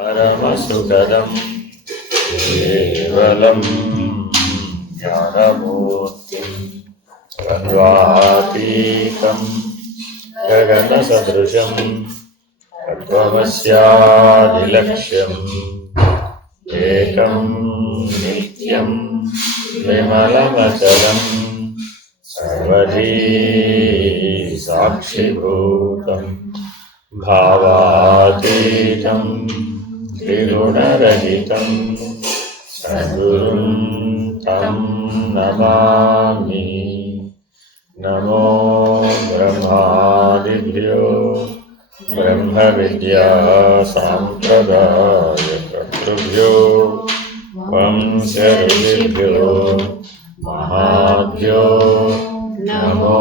परमसुखदं केवलं ज्ञानमूर्तिं द्वन्द्वातीतं गगनसदृशं तत्त्वमस्यादिलक्ष्यम् एकं नित्यं विमलमचलं सर्वधी साक्षिभूतं भावातीतं त्रिगुणरहितं सद्गुरुं तं नमामि। नमो ब्रह्मादिभ्यो ब्रह्मविद्या साम्प्रदायकर्तृभ्यो वंश ऋषिभ्यो महाभ्यो नमो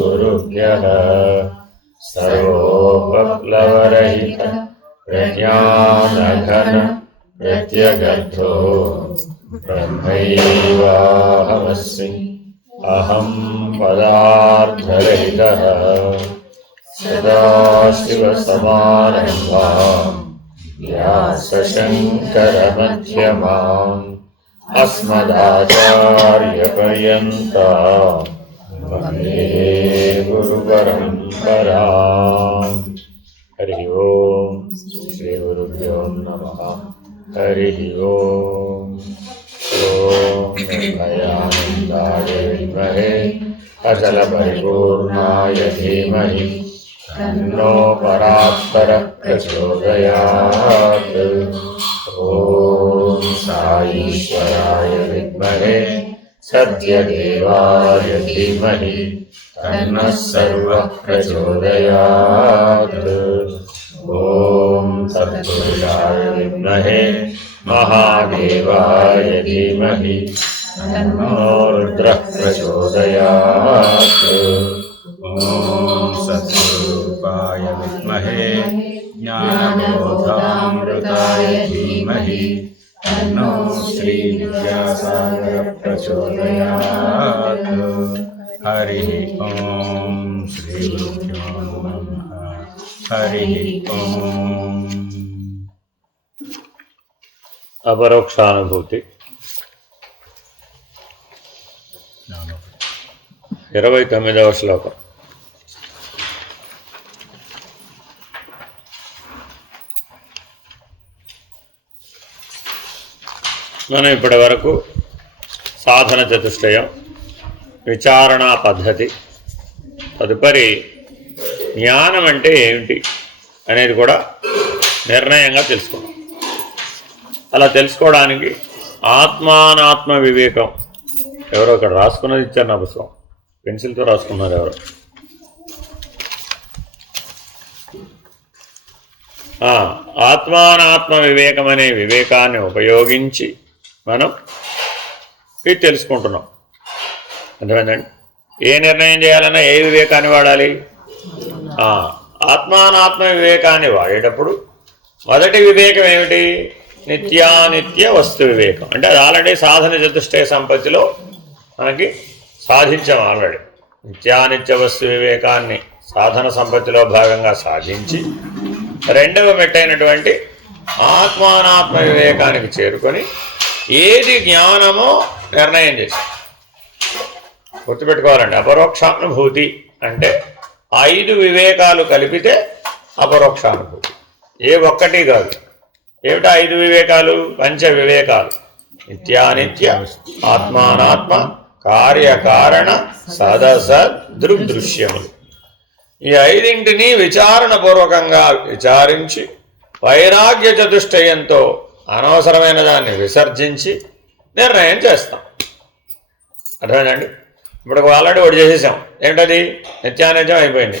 गुरुभ्यः। सर्वोपप्लवरहित प्रज्ञानघन प्रत्यगर्थो ब्रह्मैवाहमस्मि। अहं पदार्थरहितः सदाशिवसमारम्भां व्यासशङ्करमध्यमाम् अस्मदाचार्यपर्यन्तां वन्दे गुरुपरम्पराम्। हरि ओं श्रीगुरुभ्यो नमः। हरि ओं। निर्भयानन्दाय विद्महे अचलपरिपूर्णाय धीमहि तन्नो परात्परः प्रचोदयात्। ॐ साईश्वराय विद्महे सत्यदेवाय धीमहि तन्नः सर्वः प्रचोदयात्। ॐ तत्पुरुषाय विद्महे महादेवाय धीमहि तन्नो रुद्रः प्रचोदयात्। ॐ सत्स्वरूपाय विद्महे ज्ञानबोधामृताय धीमहि तन्नो श्रीविद्यासागरः प्रचोदयात्। हरिः ॐ श्रीगुरुभ्यो नमः। हरिः ॐ। अपरोक्षानुभूति 29వ శ్లోకం. మనం ఇప్పటి వరకు సాధన చతుష్టయం, విచారణా పద్ధతి, తదుపరి జ్ఞానం అంటే ఏమిటి అనేది కూడా నిర్ణయంగా తెలుసుకున్నాం. అలా తెలుసుకోవడానికి ఆత్మానాత్మ వివేకం ఎవరో ఇక్కడ రాసుకున్నది ఇచ్చారు. నా పుస్తకం పెన్సిల్తో రాసుకున్నారు ఎవరో. ఆత్మానాత్మ వివేకం అనే వివేకాన్ని ఉపయోగించి మనం ఇది తెలుసుకుంటున్నాం. అర్థమైందండి? ఏ నిర్ణయం చేయాలన్నా ఏ వివేకాన్ని వాడాలి? ఆత్మానాత్మ వివేకాన్ని వాడేటప్పుడు మొదటి వివేకం ఏమిటి? నిత్యానిత్య వస్తు వివేకం. అంటే అది ఆల్రెడీ సాధన చతుష్టయ సంపత్తిలో మనకి సాధించాం. ఆల్రెడీ నిత్యానిత్య వస్తు వివేకాన్ని సాధన సంపత్తిలో భాగంగా సాధించి రెండవ మెట్టైనటువంటి ఆత్మానాత్మ వివేకానికి చేరుకొని ఏది జ్ఞానమో నిర్ణయం చేశాం. గుర్తుపెట్టుకోవాలండి, అపరోక్షానుభూతి అంటే 5 వివేకాలు కలిపితే అపరోక్షానుభూతి. ఏ ఒక్కటి కాదు. ఏమిటా 5 వివేకాలు? పంచ వివేకాలు: నిత్యానిత్య, ఆత్మానాత్మ, కార్యకారణ, సదసద్, దృగ్దృశ్యములు. ఈ 5ంటిని విచారణపూర్వకంగా విచారించి వైరాగ్య చతుష్టయంతో అనవసరమైన దాన్ని విసర్జించి నిర్ణయం చేస్తాం. అర్థమైందండి? ఇప్పుడు ఆల్రెడీ ఒకటి చేసేసాం. ఏమిటది? నిత్యానిత్యం అయిపోయింది.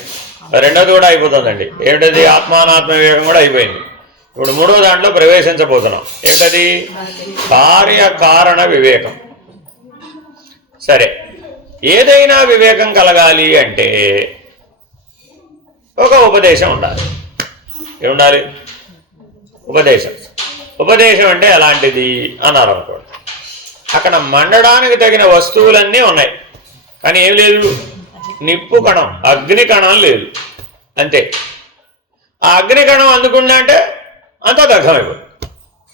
రెండోది కూడా అయిపోతుందండి. ఏమిటది? ఆత్మానాత్మ వివేకం కూడా అయిపోయింది. ఇప్పుడు మూడో దాంట్లో ప్రవేశించబోతున్నాం. ఏమిటది? కార్యకారణ వివేకం. సరే, ఏదైనా వివేకం కలగాలి అంటే ఒక ఉపదేశం ఉండాలి. ఏముండాలి? ఉపదేశం. ఉపదేశం అంటే ఎలాంటిది అన్నారు అనుకోండి. అక్కడ మండడానికి తగిన వస్తువులన్నీ ఉన్నాయి, కానీ ఏం లేదు? నిప్పు కణం, అగ్ని కణం లేదు. అంతే. ఆ అగ్ని కణం అందుకుందా అంటే అంతా దగ్ధమైపోతుంది.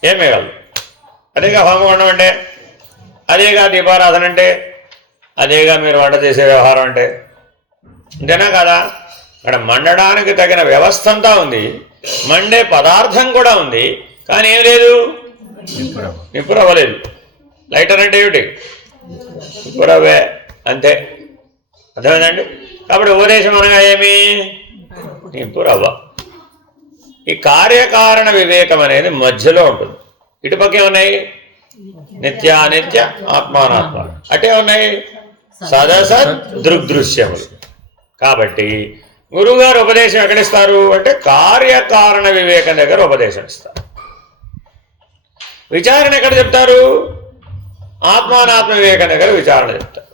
ఏం మిగలదు. అదేగా హోమగుండం అంటే, అదేగా దీపారాధన అంటే, అదేగా మీరు వంట చేసే వ్యవహారం అంటే. అంతేనా కదా? అక్కడ మండడానికి తగిన వ్యవస్థ అంతా ఉంది, మండే పదార్థం కూడా ఉంది, కానీ ఏం లేదు, నిప్పురవ్వలేదు. లైటర్ అంటే ఏమిటి? నిప్పురవ్వే, అంతే. అర్థమైందండి? కాబట్టి ఉపదేశం అనగా ఏమి? నిప్పురవ్వ. ఈ కార్యకారణ వివేకం అనేది మధ్యలో ఉంటుంది. ఇటుపక్కే ఉన్నాయి నిత్యానిత్య ఆత్మానాత్మ, అటే ఉన్నాయి సదసత్ దృగ్దృశ్యములు. కాబట్టి గురువుగారు ఉపదేశం ఎక్కడిస్తారు అంటే కార్యకారణ వివేకం దగ్గర ఉపదేశం ఇస్తారు. విచారణ ఎక్కడ చెప్తారు? ఆత్మానాత్మ వివేకం దగ్గర విచారణ చెప్తారు.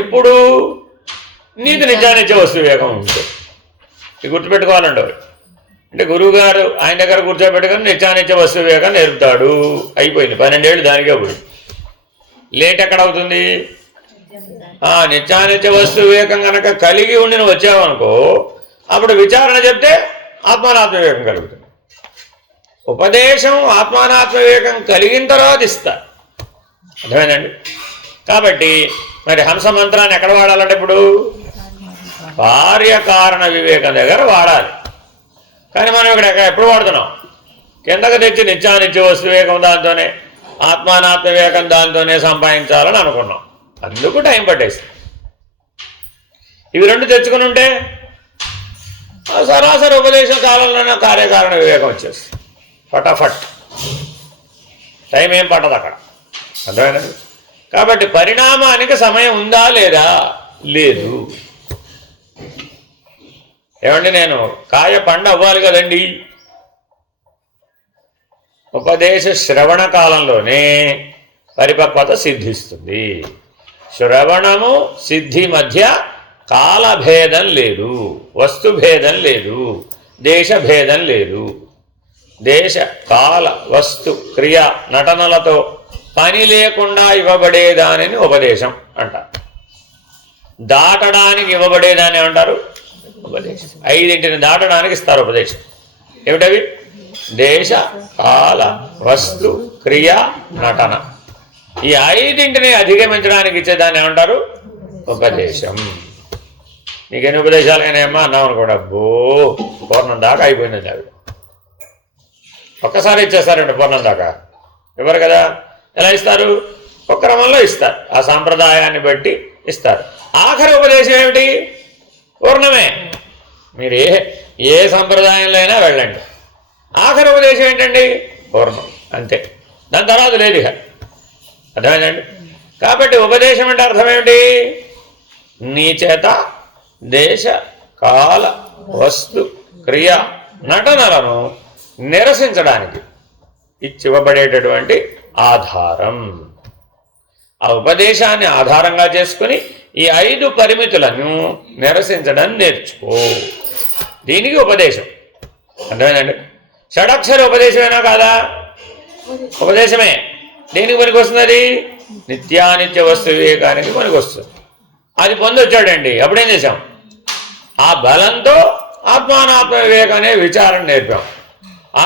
ఎప్పుడు? నీకు నిజానిత్య వస్తు వివేకం ఉంటుంది. ఇది గుర్తుపెట్టుకోవాలండి. అంటే గురువుగారు ఆయన దగ్గర కూర్చోబెట్టుకుని నిత్యానిత్య వస్తు వివేకం నేర్పుతాడు. అయిపోయింది, 12 ఏళ్ళు దానికే పోయి. లేట్ ఎక్కడ అవుతుంది? నిత్యానిత్య వస్తు వివేకం కనుక కలిగి ఉండి నువ్వు వచ్చావనుకో, అప్పుడు విచారణ చెప్తే ఆత్మానాత్మ వివేకం కలుగుతుంది. ఉపదేశం ఆత్మానాత్మ వివేకం కలిగిన తర్వాత ఇస్తారు. అర్థమైందండి? కాబట్టి మరి హంస మంత్రాన్ని ఎక్కడ వాడాలంటే ఇప్పుడు కార్యకారణ వివేకం దగ్గర వాడాలి. కానీ మనం ఇక్కడ ఎప్పుడు వాడుతున్నాం? కిందకు తెచ్చి నిత్యానిత్య వస్తు వివేకం దాంతోనే, ఆత్మానాత్మ వివేకం దాంతోనే సంపాదించాలని అనుకున్నాం. అందుకు టైం పట్టేసి ఇవి రెండు తెచ్చుకుని ఉంటే సరాసరి ఉపదేశ కాలంలోనే కార్యకారణ వివేకం వచ్చేస్తుంది. ఫటాఫట్, టైం ఏం పట్టదు అక్కడ. అర్థమైనది? కాబట్టి పరిణామానికి సమయం ఉందా లేదా? లేదు. ఏమండి, నేను కాయ పండు అవ్వాలి కదండి. ఉపదేశ శ్రవణ కాలంలోనే పరిపక్వత సిద్ధిస్తుంది. శ్రవణము సిద్ధి మధ్య కాలభేదం లేదు, వస్తుభేదం లేదు, దేశభేదం లేదు. దేశ కాల వస్తు క్రియ నటనలతో పని లేకుండా ఇవ్వబడేదానిని ఉపదేశం అంటారు. దాటడానికి ఇవ్వబడేదాన్ని ఏమంటారు? ఉపదేశం. 5 దాటడానికి ఇస్తారు ఉపదేశం. ఏమిటవి? దేశ కాల వస్తు క్రియ నటన. ఈ 5 అధిగమించడానికి ఇచ్చేదాన్ని ఏమంటారు? ఉపదేశం. నీకెన్ని ఉపదేశాలైనా ఏమన్నా అన్నావు అనుకోండి, అబ్బో పూర్ణం దాకా అయిపోయింది అవి. ఒక్కసారి ఇచ్చేస్తారండి పూర్ణం దాకా. ఎవరు కదా? ఎలా ఇస్తారు? ఒక క్రమంలో ఇస్తారు, ఆ సాంప్రదాయాన్ని బట్టి ఇస్తారు. ఆఖరి ఉపదేశం ఏమిటి? పూర్ణమే. మీరు ఏ సంప్రదాయంలో అయినా వెళ్ళండి, ఆఖరి ఉపదేశం ఏంటండి? పూర్ణం, అంతే. దాని తర్వాత లేదు ఇక. అర్థమైందండి? కాబట్టి ఉపదేశం అంటే అర్థం ఏమిటి? నీ చేత దేశ కాల వస్తు క్రియ నటనలను నిరసించడానికి ఇచ్చివ్వబడేటటువంటి ఆధారం. ఆ ఉపదేశాన్ని ఆధారంగా చేసుకుని ఈ 5 పరిమితులను నిరసించడం నేర్చుకో. దీనికి ఉపదేశం. అర్థమైందండి? షడక్షర ఉపదేశమేనా కాదా? ఉపదేశమే. దేనికి పనికి వస్తుంది? అది నిత్యానిత్య వస్తు వివేకానికి పనికి వస్తుంది. అది పొందొచ్చాడండి, అప్పుడేం చేశాం? ఆ బలంతో ఆత్మానాత్మ వివేకం అనే విచారణ నేర్పాం.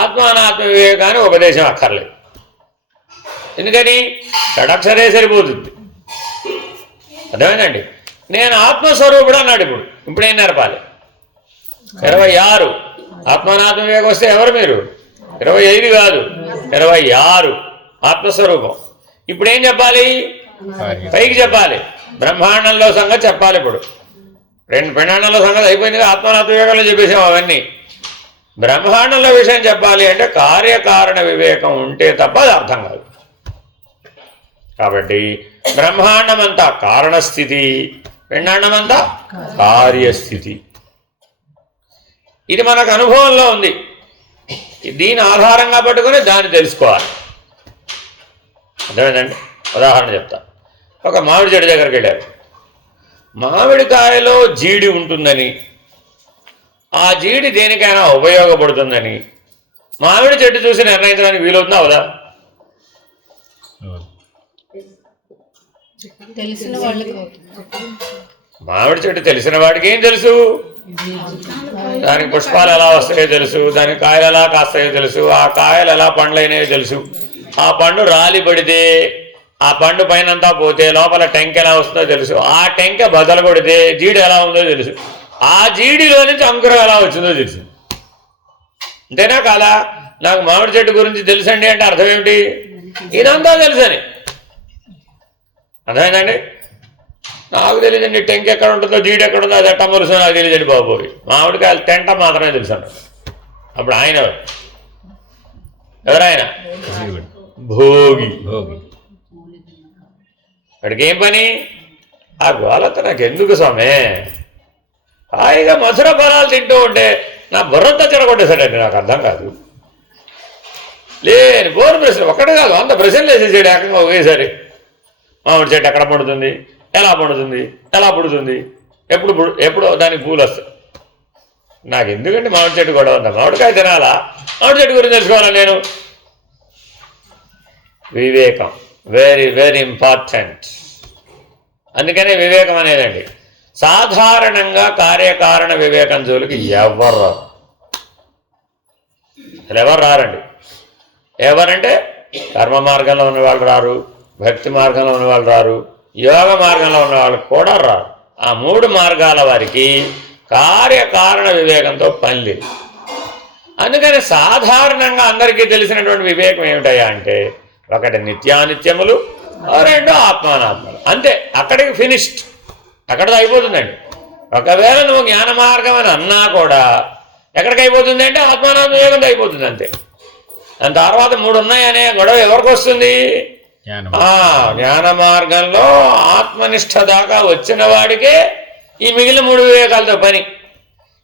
ఆత్మానాత్మ వివేకాన్ని ఉపదేశం అక్కర్లేదు. ఎందుకని? షడక్షరే సరిపోతుంది. అర్థమైందండి? నేను ఆత్మస్వరూపుడు అన్నాడు. ఇప్పుడు ఏం నేర్పాలి? 26 ఆత్మానాత్మ వివేకం వస్తే ఎవరు మీరు? 25 కాదు, 26 ఆత్మస్వరూపం. ఇప్పుడు ఏం చెప్పాలి? పైకి చెప్పాలి. బ్రహ్మాండంలో సంగతి చెప్పాలి. ఇప్పుడు పిండాండంలో సంగతి అయిపోయిందిగా, ఆత్మానాత్మ వివేకంలో చెప్పేసాం అవన్నీ. బ్రహ్మాండంలో విషయం చెప్పాలి అంటే కార్యకారణ వివేకం ఉంటే తప్ప అది అర్థం కాదు. కాబట్టి బ్రహ్మాండమంతా కారణస్థితి, పిండాండమంతా కార్యస్థితి. ఇది మనకు అనుభవంలో ఉంది. దీని ఆధారంగా పట్టుకుని దాన్ని తెలుసుకోవాలి. అర్థమైందండి? ఉదాహరణ చెప్తా. ఒక మామిడి చెట్టు దగ్గరికి వెళ్ళారు. మామిడికాయలో జీడి ఉంటుందని, ఆ జీడి దేనికైనా ఉపయోగపడుతుందని మామిడి చెట్టు చూసి నిర్ణయించడానికి వీలవుతుందా? అవదా? తెలిసిన వాళ్ళకి. మామిడి చెట్టు తెలిసిన వాడికి ఏం తెలుసు? దానికి పుష్పాలు ఎలా వస్తాయో తెలుసు, దానికి కాయలు ఎలా కాస్తాయో తెలుసు, ఆ కాయలు ఎలా పండ్లైనయో తెలుసు. ఆ పండు రాలి పడితే ఆ పండు పైనంతా పోతే లోపల టెంక ఎలా వస్తుందో తెలుసు. ఆ టెంక బదలు కొడితే జీడి ఎలా ఉందో తెలుసు. ఆ జీడిలో నుంచి అంకురం ఎలా వచ్చిందో తెలుసు. అంతేనా కాదా? నాకు మామిడి చెట్టు గురించి తెలుసండి అంటే అర్థం ఏమిటి? ఇదంతా తెలుసని అర్థమైందండి. నాకు తెలియదండి టెంక్ ఎక్కడ ఉంటుందో, జీడి ఎక్కడ ఉందో, అది ఎట్టా మలుసో నాకు తెలియదండి బాబోయ్. మామిడికాయలు తింట మాత్రమే తెలుసు అన్నాడు. అప్పుడు ఆయన ఎవరాయన? భోగి. వాడికి ఏం పని? ఆ గోలత నాకు ఎందుకు స్వామి? హాయిగా మధుర ఫలాలు తింటూ ఉంటే నా బుర్రంతా చెడగొట్టేశాడండి. నాకు అర్థం కాదు. లేని బోరు ప్రశ్న ఒకటి కాదు, 100 ప్రశ్నలు వేసేసాడు ఏకంగా ఒకేసారి. మామిడి చెట్టు ఎక్కడ పండుతుంది, ఎలా పండుతుంది, ఎలా పుడుతుంది, ఎప్పుడు దానికి పూలు వస్తాయి. నాకు ఎందుకంటే మామిడి చెట్టు కూడా ఉందా? మామిడికాయ తినాలా? మామిడి చెట్టు గురించి తెలుసుకోవాలా నేను? వివేకం వెరీ వెరీ ఇంపార్టెంట్. అందుకనే వివేకం అనేదండి. సాధారణంగా కార్యకారణ వివేకం జోలికి ఎవరు రారండి. ఎవరంటే కర్మ మార్గంలో ఉన్నవాళ్ళు రారు, భక్తి మార్గంలో ఉన్నవాళ్ళు రారు, యోగ మార్గంలో ఉన్నవాళ్ళు కూడా రారు. ఆ 3 మార్గాల వారికి కార్యకారణ వివేకంతో పని లేదు. అందుకని సాధారణంగా అందరికీ తెలిసినటువంటి వివేకం ఏమిటయ్యా అంటే, ఒకటి నిత్యానిత్యములు, 2 ఆత్మానాత్మలు. అంతే, అక్కడికి ఫినిష్డ్, అక్కడితో అయిపోతుందండి. ఒకవేళ నువ్వు జ్ఞాన మార్గం అని అన్నా కూడా ఎక్కడికి అయిపోతుంది అంటే ఆత్మానాత్మ వివేకంతో అయిపోతుంది అంతే. దాని తర్వాత 3 ఉన్నాయనే గొడవ ఎవరికి వస్తుంది? జ్ఞాన మార్గంలో ఆత్మనిష్ట దాకా వచ్చిన వాడికే ఈ మిగిలిన 3 వివేకాలతో పని.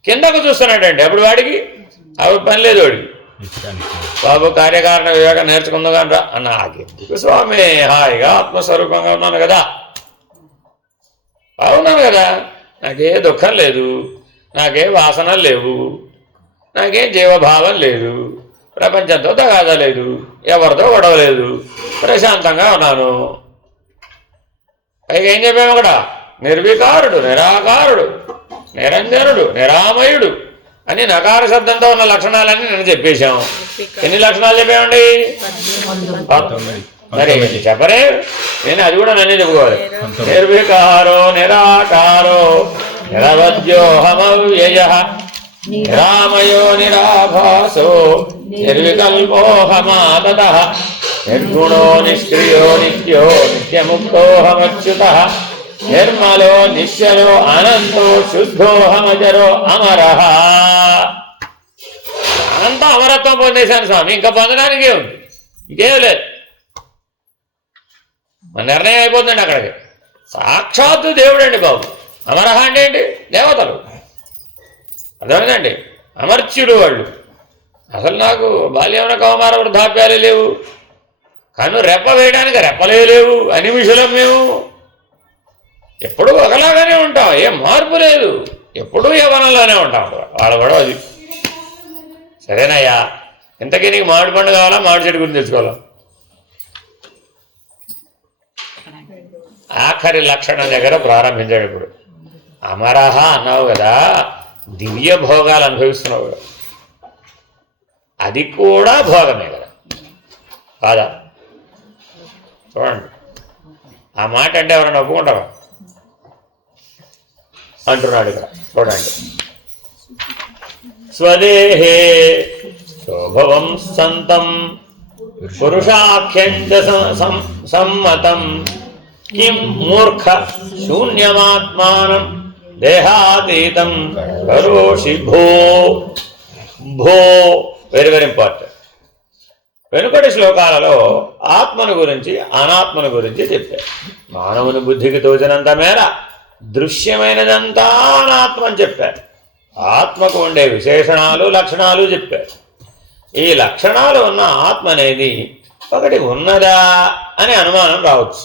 కిందకు చూస్తున్నాడండి, అప్పుడు వాడికి అవి పని లేదు. వాడికి బాబు కార్యకారణ వివేకం నేర్చుకుందాం కానీ రా అన్న. నాకెందుకు స్వామి, హాయిగా ఆత్మస్వరూపంగా ఉన్నాను కదా, బాగున్నాను కదా, నాకే దుఃఖం లేదు, నాకే వాసనలు లేవు, నాకేం జీవభావం లేదు, ప్రపంచంతో తగాదా లేదు, ఎవరితో గొడవ లేదు, ప్రశాంతంగా ఉన్నాను. పైగా ఏం చెప్పాము అక్కడ? నిర్వికారుడు, నిరాకారుడు, నిరంజనుడు, నిరామయుడు అని నకార శబ్దంతో ఉన్న లక్షణాలన్నీ నేను చెప్పేశాము. ఎన్ని లక్షణాలు చెప్పామండి? మరి చెప్పరే, నేను అది కూడా నన్నే చెప్పుకోవాలి. నిర్వికారో నిరాకారో నిరవధ్యోహమవ్యయ నిరామయో నిరాభాసో నిర్వికల్పోహమాతతః నిర్గుణో నిష్క్రియో నిత్యో నిత్యముక్తోహమచ్యుతః నిర్మలో నిశ్చలో అనంతో శుద్ధోహమజరో అమరః. అంతా అమరత్వం పొందేశాను స్వామి, ఇంకా పొందడానికి ఉంది, ఇంకేం లేదు. మన నిర్ణయం అయిపోతుందండి అక్కడికి. సాక్షాత్తు దేవుడు అండి బాబు. అమరహ అంటే ఏంటి? దేవతలు. అర్థమైందండి? అమర్త్యులు వాళ్ళు. అసలు నాకు బాల్యమున కౌమార వృద్ధాప్యాలే లేవు, కన్ను రెప్ప వేయడానికి రెప్పలే లేవు, అనిమిషులం మేము. ఎప్పుడూ ఒకలాగానే ఉంటాం, ఏం మార్పు లేదు, ఎప్పుడూ యవ్వనంలోనే ఉంటాం. వాళ్ళ కూడా అది సరేనయ్యా. ఇంతకీ నీకు మామిడి పండు కావాలా, మామిడి చెట్టు గురించి తెచ్చుకోవాలా? ఆఖరి లక్షణం దగ్గర ప్రారంభించాడు. ఇప్పుడు అమరహ అన్నావు కదా, దివ్య భోగాలు అనుభవిస్తున్నావు కదా, అది కూడా భోగమే కదా కాదా? చూడండి, ఆ మాట అంటే ఎవరైనా ఒప్పుకుంటారా అంటున్నాడు ఇక్కడ. చూడండి, స్వదేహే శోభవం సంతం పురుషాఖ్యంచ సమ్మతం కిం మూర్ఖ శూన్యమాత్మానం దేహాతీతం కరోషి భో. భో వెరీ వెరీ ఇంపార్టెంట్. వెనుకటి శ్లోకాలలో ఆత్మను గురించి అనాత్మను గురించి చెప్పారు. మానవుని బుద్ధికి తోచినంత మేర దృశ్యమైనదంతా అనాత్మ అని చెప్పారు. ఆత్మకు ఉండే విశేషణాలు లక్షణాలు చెప్పారు. ఈ లక్షణాలు ఉన్న ఆత్మ అనేది ఒకటి ఉన్నదా అని అనుమానం రావచ్చు.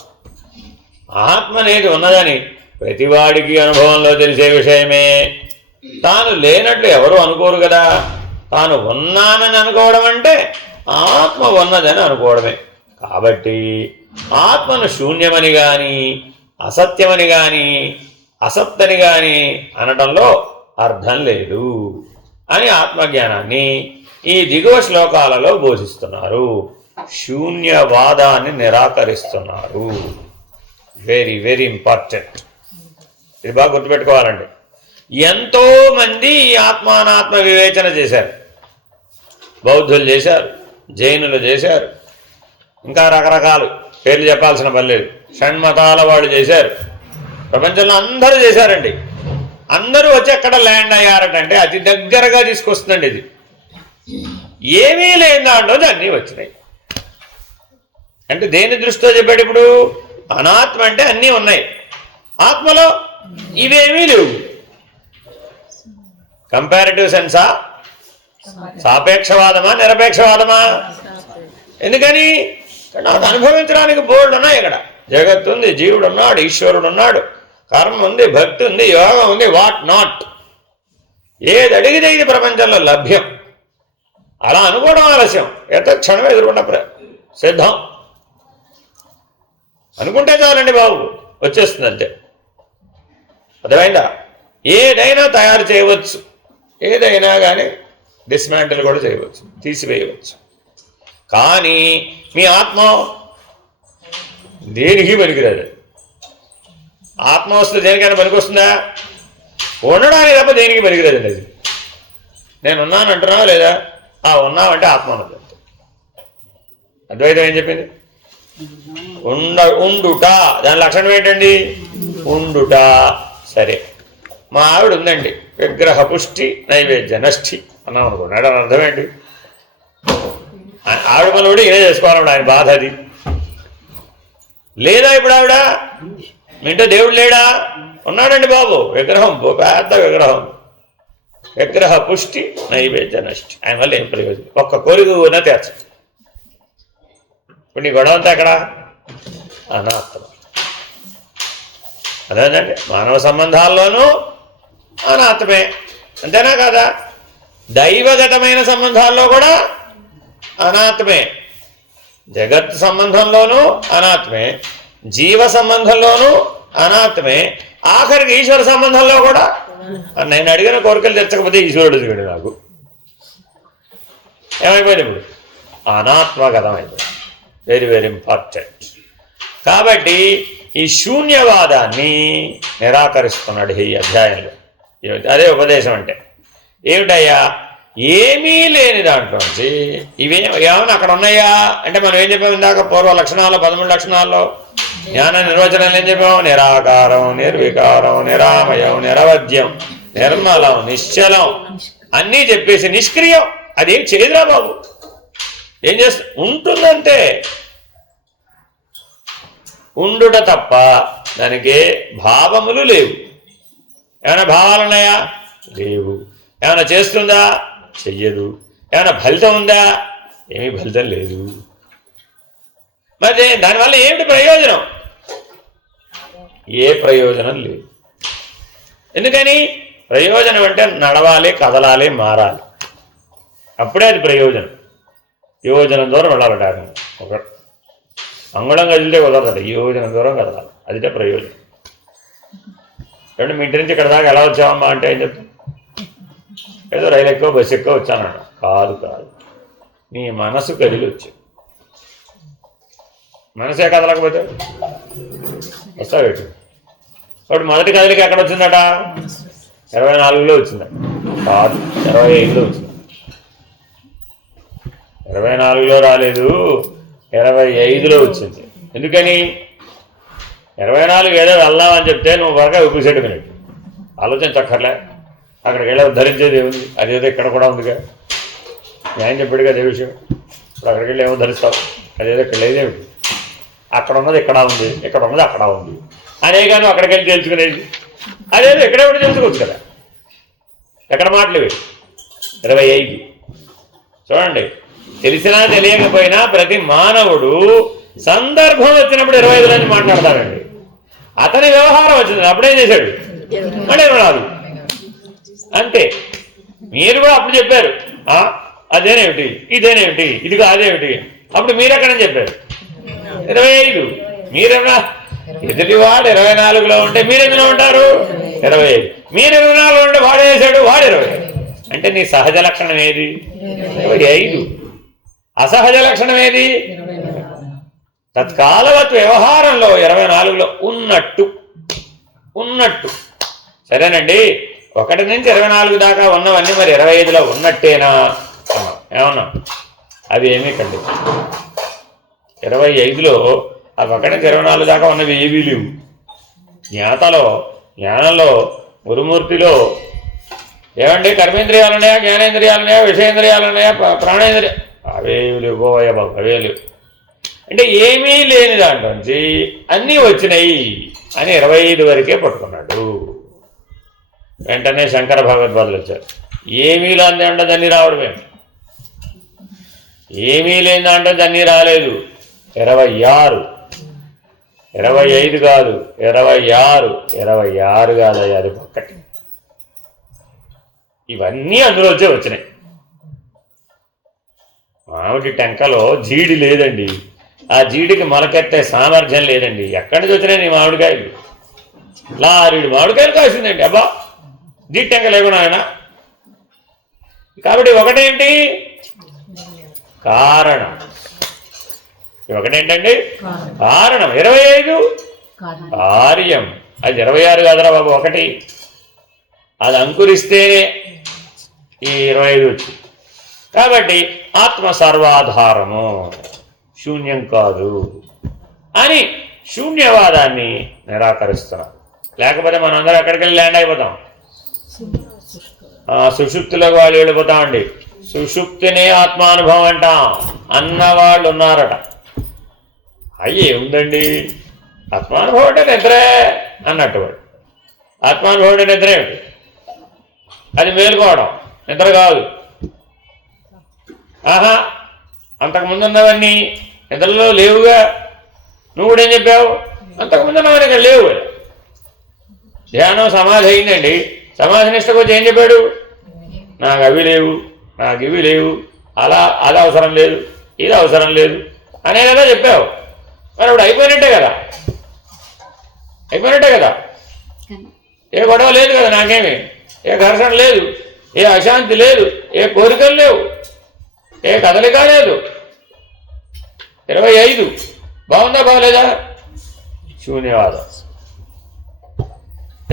ఆత్మ అనేది ఉన్నదని ప్రతివాడికి అనుభవంలో తెలిసే విషయమే. తాను లేనట్లు ఎవరు అనుకోరు కదా. తాను ఉన్నానని అనుకోవడం అంటే ఆత్మ ఉన్నదని అనుకోవడమే. కాబట్టి ఆత్మను శూన్యమని కానీ అసత్యమని కానీ అసత్తని కానీ అనడంలో అర్థం లేదు అని ఆత్మజ్ఞానాన్ని ఈ దిగువ శ్లోకాలలో బోధిస్తున్నారు. శూన్యవాదాన్ని నిరాకరిస్తున్నారు. Very very important. ఇది బాగా గుర్తుపెట్టుకోవాలండి. ఎంతోమంది ఈ ఆత్మానాత్మ వివేచన చేశారు. బౌద్ధులు చేశారు, జైనులు చేశారు, ఇంకా రకరకాలు పేర్లు చెప్పాల్సిన పని లేదు. షణ్మతాల వాళ్ళు చేశారు. ప్రపంచంలో అందరూ చేశారండి. అందరూ వచ్చి ఎక్కడ ల్యాండ్ అయ్యారటంటే అతి దగ్గరగా తీసుకొస్తుందండి ఇది. ఏమీ లేని దాంట్లో అన్నీ వచ్చినాయి. అంటే దేని దృష్టితో చెప్పాడు ఇప్పుడు? అనాత్మ అంటే అన్నీ ఉన్నాయి, ఆత్మలో ఇవేమీ లేవు. కంపారిటివ్ సెన్సా, సాపేక్షవాదమా, నిరపేక్షవాదమా? ఎందుకని? నాకు అనుభవించడానికి బోల్డ్ ఉన్నాయి. ఇక్కడ జగత్తు ఉంది, జీవుడు ఉన్నాడు, ఈశ్వరుడు ఉన్నాడు, కర్మ ఉంది, భక్తి ఉంది, యోగం ఉంది, వాట్ నాట్. ఏది అడిగితే ఇది ప్రపంచంలో లభ్యం. అలా అనుకోవడం ఆలస్యం. ఎంత క్షణం ఎదురుకున్న సిద్ధం అనుకుంటే చాలండి బాబు, వచ్చేస్తుంది అంతే. అర్థమైందా? ఏదైనా తయారు చేయవచ్చు, ఏదైనా కానీ డిస్మాంటిల్ కూడా చేయవచ్చు, తీసివేయవచ్చు. కానీ మీ ఆత్మ దేనికి పనికిరాదు. ఆత్మ వస్తే దేనికైనా పనికొస్తుందా? ఉండడానికి తప్ప దేనికి పనికిరాదండి. అది నేను ఉన్నాను అంటున్నావా లేదా? ఉన్నావంటే ఆత్మ ఉన్నది. అద్వైతం ఏం చెప్పింది? ఉండుట. దాని లక్షణం ఏంటండి? ఉండుట. సరే, మా ఆవిడ ఉందండి, విగ్రహ పుష్టి నైవేద్య నష్టి అన్నాం అనుకోండి. అంటే అర్థం ఏంటి? ఆవిడ పనులు కూడా ఇదే చేసుకోవాలండి, ఆయన బాధ అది. లేదా ఇప్పుడు ఆవిడ మీ ఇంట్లో దేవుడు లేడా? ఉన్నాడండి బాబు, విగ్రహం, పెద్ద విగ్రహం, విగ్రహ పుష్టి నైవేద్య నష్టి. ఆయన వల్ల ఏం ప్రయోజనం? ఒక్క కోరిక తీర్చదు. ఇప్పుడు నీ గొడవ అంతా ఎక్కడ? అనాత్మ. అదేనండి, మానవ సంబంధాల్లోనూ అనాత్మే. అంతేనా కాదా? దైవగతమైన సంబంధాల్లో కూడా అనాత్మే. జగత్ సంబంధంలోనూ అనాత్మే, జీవ సంబంధంలోనూ అనాత్మే, ఆఖరికి ఈశ్వర సంబంధంలో కూడా. నేను అడిగిన కోరికలు తెచ్చకపోతే ఈశ్వరుడు దిగాడు నాకు. ఏమైపోయింది? ఇప్పుడు అనాత్మగతం అయిపోయింది. Very very important. కాబట్టి ఈ శూన్యవాదాన్ని నిరాకరిస్తున్నాడు ఈ అధ్యాయంలో. అదే ఉపదేశం అంటే. ఏమిటయ్యా? ఏమీ లేని దాంట్లోంచి ఏమైనా అక్కడ ఉన్నాయా అంటే మనం ఏం చెప్పాము ఇందాక? పూర్వ లక్షణాల్లో 13 లక్షణాల్లో జ్ఞాన నిర్వచనాలు ఏం చెప్పాము? నిరాకారం, నిర్వికారం, నిరామయం, నిరవధ్యం, నిర్మలం, నిశ్చలం అన్నీ చెప్పేసి నిష్క్రియం. అదేం చేయదురా బాబు. ఏం చేస్తా? ఉంటుందంటే. ఉండుట తప్ప దానికి భావములు లేవు. ఏమైనా భావాలు ఉన్నాయా? లేవు. ఏమైనా చేస్తుందా? చెయ్యదు. ఏమైనా ఫలితం ఉందా? ఏమీ ఫలితం లేదు. మరి దానివల్ల ఏమిటి ప్రయోజనం? ఏ ప్రయోజనం లేదు. ఎందుకని? ప్రయోజనం అంటే నడవాలి, కదలాలి, మారాలి. అప్పుడే అది ప్రయోజనం. యోజనం దూరం వెళ్ళాలట. ఒక అంగుళం కదిలితే కుదరదు, యోజనం దూరం కదలాలి. అదిటే ప్రయోజనం. ఏమంటే మీ ఇంటి నుంచి ఇక్కడ దాకా ఎలా వచ్చామమ్మా అంటే ఏం చెప్తాం? ఏదో రైలు ఎక్కువ, బస్సు ఎక్కువ వచ్చానన్న. కాదు కాదు, నీ మనసు కదిలి వచ్చి. మనసే కదలకపోతే వస్తావు ఎటు? కాబట్టి మొదటి కదలిక ఎక్కడ వచ్చిందట? 24లో వచ్చిందట. కాదు, 25లో వచ్చింది. 24లో రాలేదు, 25లో వచ్చింది. ఎందుకని? 24 ఏదో వెళ్దామని చెప్తే నువ్వు వరగా ఉపసేటుకునేట్టు ఆలోచించక్కర్లే. అక్కడికి వెళ్ళి ధరించేది ఏముంది? అదేదో ఇక్కడ కూడా ఉందిగా. న్యాయం చెప్పాడుగా అదే విషయం. ఇప్పుడు అక్కడికి వెళ్ళి ఏమో ధరిస్తావు? అదేదో ఇక్కడ లేదేమిటి? అక్కడ ఉన్నది ఇక్కడ ఉంది, ఇక్కడ ఉన్నది అక్కడ ఉంది అనేగాను అక్కడికి వెళ్ళి తెలుసుకునేది. అదేదో ఇక్కడే కూడా తెలుసుకోవచ్చు కదా. ఎక్కడ మాటలు ఇవి? 25. చూడండి, తెలిసినా తెలియకపోయినా ప్రతి మానవుడు సందర్భం వచ్చినప్పుడు 25లోనే మాట్లాడతారండి. అతని వ్యవహారం వచ్చింది, అప్పుడేం చేశాడు? మళ్ళీ 24. అంతే. మీరు కూడా అప్పుడు చెప్పారు అదేనేమిటి, ఇదేనేమిటి, ఇదిగో అదేమిటి. అప్పుడు మీరెక్కడని చెప్పారు? 25. మీరేమన్నా ఎదుటివాడు 24లో ఉంటే మీరు ఎందులో ఉంటారు 25. మీరు 24లో ఉంటే వాడు వేసాడు వాడు 25. అంటే నీ సహజ లక్షణం ఏది 25. అసహజ లక్షణం ఏది తత్కాలవత్ వ్యవహారంలో 24లో ఉన్నట్టు. సరేనండి, 1 నుంచి 24 దాకా ఉన్నవన్నీ మరి 25లో ఉన్నట్టేనా ఏమన్నా? అవి ఏమీ కండి. 25లో అవి 1 నుంచి 24 దాకా ఉన్నవి ఏవీ లేవు. జ్ఞానంలో గురుమూర్తిలో ఏమండి కర్మేంద్రియాలున్నాయా, జ్ఞానేంద్రియాలున్నాయా, విషయేంద్రియాలున్నాయా, ప్రాణేంద్రియ అవేవి లేవు బాబు, అవే లేవు. అంటే ఏమీ లేని దాంట్లోంచి అన్నీ వచ్చినాయి అని 25 వరకే పట్టుకున్నాడు. వెంటనే శంకర భగవద్పాదులు వచ్చారు. ఏమీ లేని దాంట్లో దాన్ని రావడమే, ఏమీ లేని దాంట్లో దాన్ని రాలేదు. 26, 25 కాదు, 26 కాదయ్యా, అది ఒక్కటి. ఇవన్నీ అందులో వచ్చే వచ్చినాయి. మామిడి టెంకలో జీడి లేదండి, ఆ జీడికి మొలకెత్తే సామర్థ్యం లేదండి. ఎక్కడి నుంచి వచ్చినాయి నీ మామిడికాయలు? లారీడు మామిడికాయలు కాసిందండి. అబ్బా, జీడి టెంక లేకుండా ఆయన. కాబట్టి ఒకటేంటి కారణం, ఒకటేంటండి కారణం. 25 కార్యం. అది 26 కాదురా బాబు, ఒకటి. అది అంకురిస్తేనే ఈ 25 వచ్చింది. కాబట్టి ఆత్మ సర్వాధారము, శూన్యం కాదు అని శూన్యవాదాన్ని నిరాకరిస్తున్నాం. లేకపోతే మనం అందరం ఎక్కడికి వెళ్ళి ల్యాండ్ అయిపోతాం, సుషుప్తిలోకి వాళ్ళు వెళ్ళిపోతామండి. సుషుప్తినే ఆత్మానుభవం అంటాం అన్నవాళ్ళు ఉన్నారట. అయ్యే ఉందండి, ఆత్మానుభవం అంటే నిద్రే అన్నట్టు. వాడు ఆత్మానుభవం అంటే నిద్ర ఏమిటి? అది మేలుకోవడం, నిద్ర కాదు. ఆహా, అంతకుముందు ఉన్నవన్నీ నిద్రలో లేవుగా. నువ్వు కూడా ఏం చెప్పావు? అంతకుముందు ఉన్నవన్నీ ఇక్కడ లేవు. ధ్యానం సమాధి అయిందండి, సమాధి నిష్టకు వచ్చి ఏం చెప్పాడు? నాకు అవి లేవు, నాకు ఇవి లేవు, అది అవసరం లేదు, ఇది అవసరం లేదు అనే కదా చెప్పావు. మరి ఇప్పుడు అయిపోయినట్టే కదా, ఏ గొడవ లేదు కదా, నాకేమి ఏ ఘర్షణ లేదు, ఏ అశాంతి లేదు, ఏ కోరికలు లేవు, ఏ కదలిక లేదు. 25 బాగుందా బాగలేదా? శూన్యవాదం.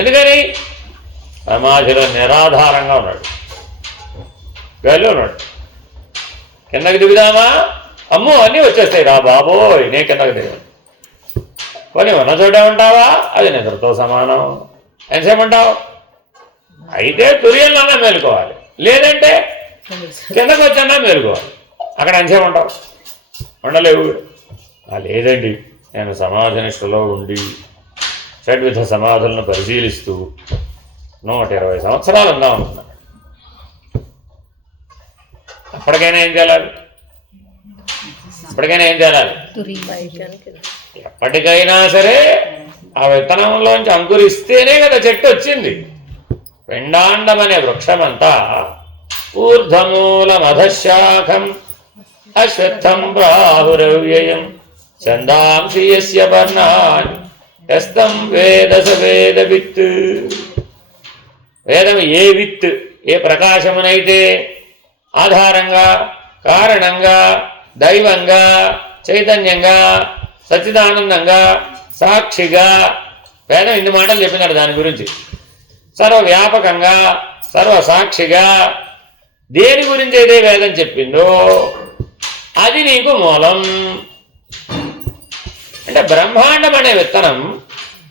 ఎందుకని? సమాధిలో నిరాధారంగా ఉన్నాడు, గాలిలో ఉన్నాడు. కిందకి దిగుదామా, అమ్మో అన్నీ వచ్చేస్తాయి, రా బాబోయ్ నే కిందకి దిగాను. కొన్ని ఉన్న చోటే ఉంటావా, అది నిద్రతో సమానం. ఎంతసేపు ఉంటావు? అయితే తురియలన్నా మేలుకోవాలి, లేదంటే కిందకు వచ్చన్నా మేలుకోవాలి. అక్కడ ఎంతసేపు ఉంటావు? ఉండలేవు. లేదండి, నేను సమాధినిష్టలో ఉండి షడ్విధ సమాధులను పరిశీలిస్తూ 120 సంవత్సరాలు ఉందాం అనుకున్నాను. అప్పటికైనా ఏం చేయాలి? ఎప్పటికైనా సరే ఆ విత్తనంలోంచి అంకురిస్తేనే కదా చెట్టు వచ్చింది. పిండాండం అనే వృక్షమంతా ఊర్ధమూలమధశాఖం అశ్వత్థం ప్రాహురవ్యయం ఛందాంసి యస్య వర్ణాని యస్తం వేద స వేదవిత్. వేదం ఏ విత్, ఏ ప్రకాశమునైతే ఆధారంగా, కారణంగా, దైవంగా, చైతన్యంగా, సచ్చిదానందంగా, సాక్షిగా, వేదం ఇన్ని మాటలు చెప్పినాడు దాని గురించి. సర్వవ్యాపకంగా, సర్వసాక్షిగా దేని గురించి అయితే వేదం చెప్పిందో అది నీకు మూలం. అంటే బ్రహ్మాండం అనే విత్తనం,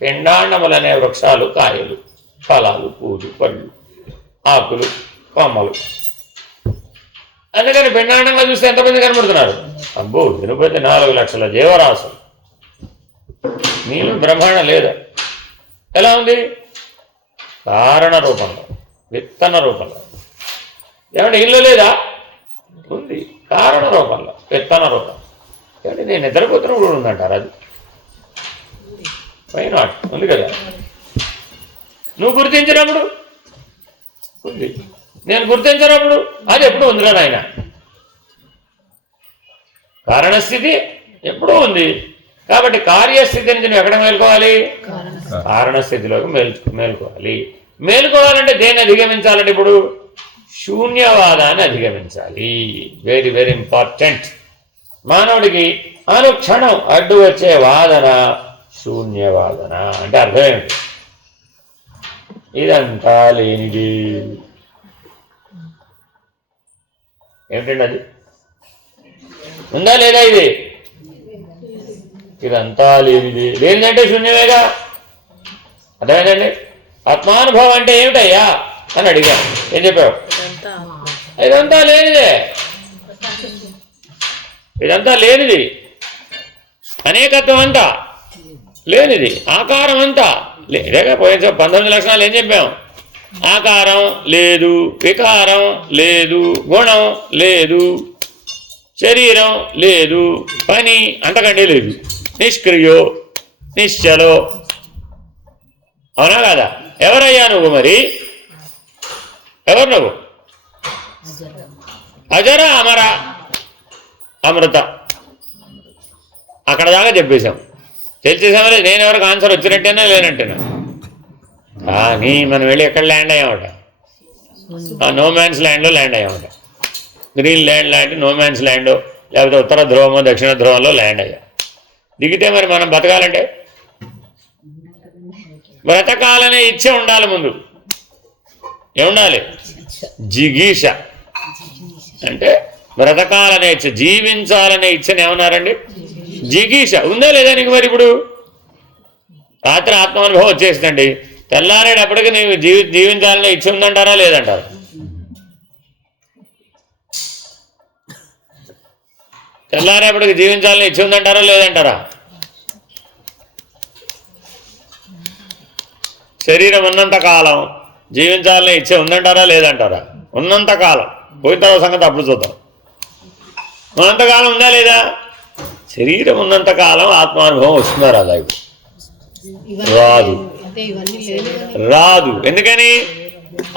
పిండాండములనే వృక్షాలు, కాయలు, ఫలాలు, పూలు, పళ్ళు, ఆకులు, కొమ్మలు. అందుకని పిండాండంగా చూస్తే ఎంతమంది కనబడుతున్నారు? అబ్బో, తిరుపతి 4 లక్షల జీవరాశులు. నీళ్ళు బ్రహ్మాండం లేదా? ఎలా ఉంది? కారణ రూపంలో, విత్తన రూపంలో. ఏమంటే ఇల్లు లేదా? ఉంది, కారణ రూపంలో, విత్తన రూపం. ఏమంటే నేను నిద్రపోతున్నప్పుడు కూడా ఉందంటారు. అది వై నాట్? ఉంది కదా. నువ్వు గుర్తించినప్పుడు ఉంది, నేను గుర్తించినప్పుడు అది ఎప్పుడు ఉందిరా నాయన. కారణస్థితి ఎప్పుడూ ఉంది, కాబట్టి కార్యస్థితి నుంచి నువ్వు ఎక్కడ మేల్కోవాలి? కారణస్థితిలోకి మేల్కోవాలి. మేల్కోవాలంటే దేన్ని అధిగమించాలంటే ఇప్పుడు శూన్యవాదాన్ని అధిగమించాలి. Very very important. మానవుడికి అనుక్షణం అడ్డు వచ్చే వాదన శూన్యవాదన. అంటే అర్థం ఏమిటి? ఇదంతా లేనిది. ఏమిటండి అది? ఉందా లేదా? ఇది ఇదంతా లేనిది. లేనిదంటే శూన్యమేగా. అర్థమైందండి? ఆత్మానుభవం అంటే ఏమిటయ్యా అని అడిగాను. ఏం చెప్పావు? ఇదంతా లేనిదే. ఇదంతా లేనిది. అనేకత్వం అంతా లేనిది. ఆకారం అంతా లేదేగా. పోయిన 19 లక్షణాలు ఏం చెప్పాం? ఆకారం లేదు, వికారం లేదు, గుణం లేదు, శరీరం లేదు, పని అంతకంటే లేదు, నిష్క్రియో నిశ్చలో. అవునా కాదా? ఎవరయ్యా నువ్వు? మరి ఎవరు నువ్వు? అజర అమర అమృత. అక్కడ దాకా చెప్పేశాం. తెలిసేసామలే. నేను ఎవరికి ఆన్సర్ వచ్చినట్టేనా లేనట్టేనా? కానీ మనం వెళ్ళి ఎక్కడ ల్యాండ్ అయ్యామట? నో మ్యాన్స్ ల్యాండ్లో ల్యాండ్ అయ్యామట. గ్రీన్ ల్యాండ్ లాంటి నో మ్యాన్స్ ల్యాండ్, లేకపోతే ఉత్తర ధ్రువమో దక్షిణ ధ్రువంలో ల్యాండ్ అయ్యాం. దిగితే మరి మనం బతకాలంటే బ్రతకాలనే ఇచ్చ ఉండాలి. ముందు ఏముండాలి? జిగీష. అంటే బ్రతకాలనే ఇచ్చ, జీవించాలనే ఇచ్చని ఏమన్నారండి? జిగీష. ఉందా లేదా నీకు? మరి ఇప్పుడు రాత్రి ఆత్మానుభవం వచ్చేసిందండి, తెల్లారేటప్పటికి నీకు జీవించాలనే ఇచ్చ ఉందంటారా లేదంటారా? తెల్లారేపటికి జీవించాలని ఇచ్చి ఉందంటారా లేదంటారా? శరీరం ఉన్నంత కాలం జీవించాలని ఇచ్చే ఉందంటారా లేదంటారా? ఉన్నంత కాలం. పోయిన తర్వాత సంగతి అప్పుడు చూద్దాం. ఉన్నంతకాలం ఉందా లేదా? శరీరం ఉన్నంతకాలం ఆత్మానుభవం వస్తుందా రాదా? రాదు. రాదు. ఎందుకని?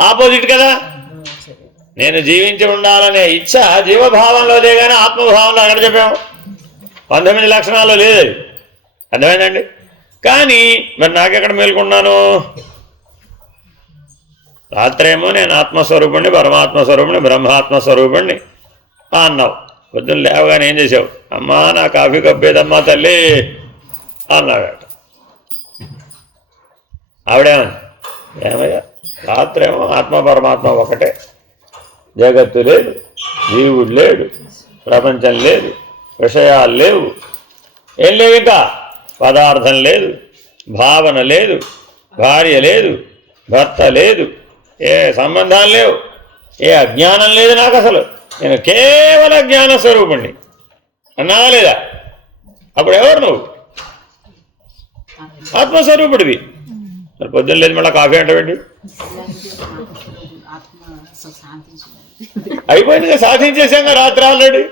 ఆపోజిట్ కదా. నేను జీవించి ఉండాలనే ఇచ్చ జీవభావంలోదే కానీ ఆత్మభావంలో అక్కడ చెప్పాము. 19 లక్షణాలు లేదు. అర్థమైందండి? కానీ మరి నాకెక్కడ మేల్కొన్నాను? రాత్రేమో నేను ఆత్మస్వరూపుణ్ణి, పరమాత్మస్వరూపుణ్ణి, బ్రహ్మాత్మస్వరూపుణ్ణి అన్నావు. పొద్దున్న లేవగానే ఏం చేసావు? అమ్మా నా కాఫీ కప్పేదమ్మా తల్లి అన్నాడు. ఆవిడేమని? ఏమయ్యా రాత్రేమో ఆత్మ పరమాత్మ ఒకటే, జగత్తు లేదు, జీవుడు లేడు, ప్రపంచం లేదు, విషయాలు లేవు, ఏం లేవు, ఇంకా పదార్థం లేదు, భావన లేదు, భార్య లేదు, భర్త లేదు, ఏ సంబంధాలు లేవు, ఏ అజ్ఞానం లేదు నాకు. అసలు నేను కేవల జ్ఞాన స్వరూపుణ్ణి అన్నా లేదా? అప్పుడు ఎవరు నువ్వు? ఆత్మస్వరూపుడివి. మరి పొద్దున్న లేదు మళ్ళీ కాఫీ అంటావేంటి? అయిపోయింది, సాధించేసాక రాత్రి ఆల్రెడీ.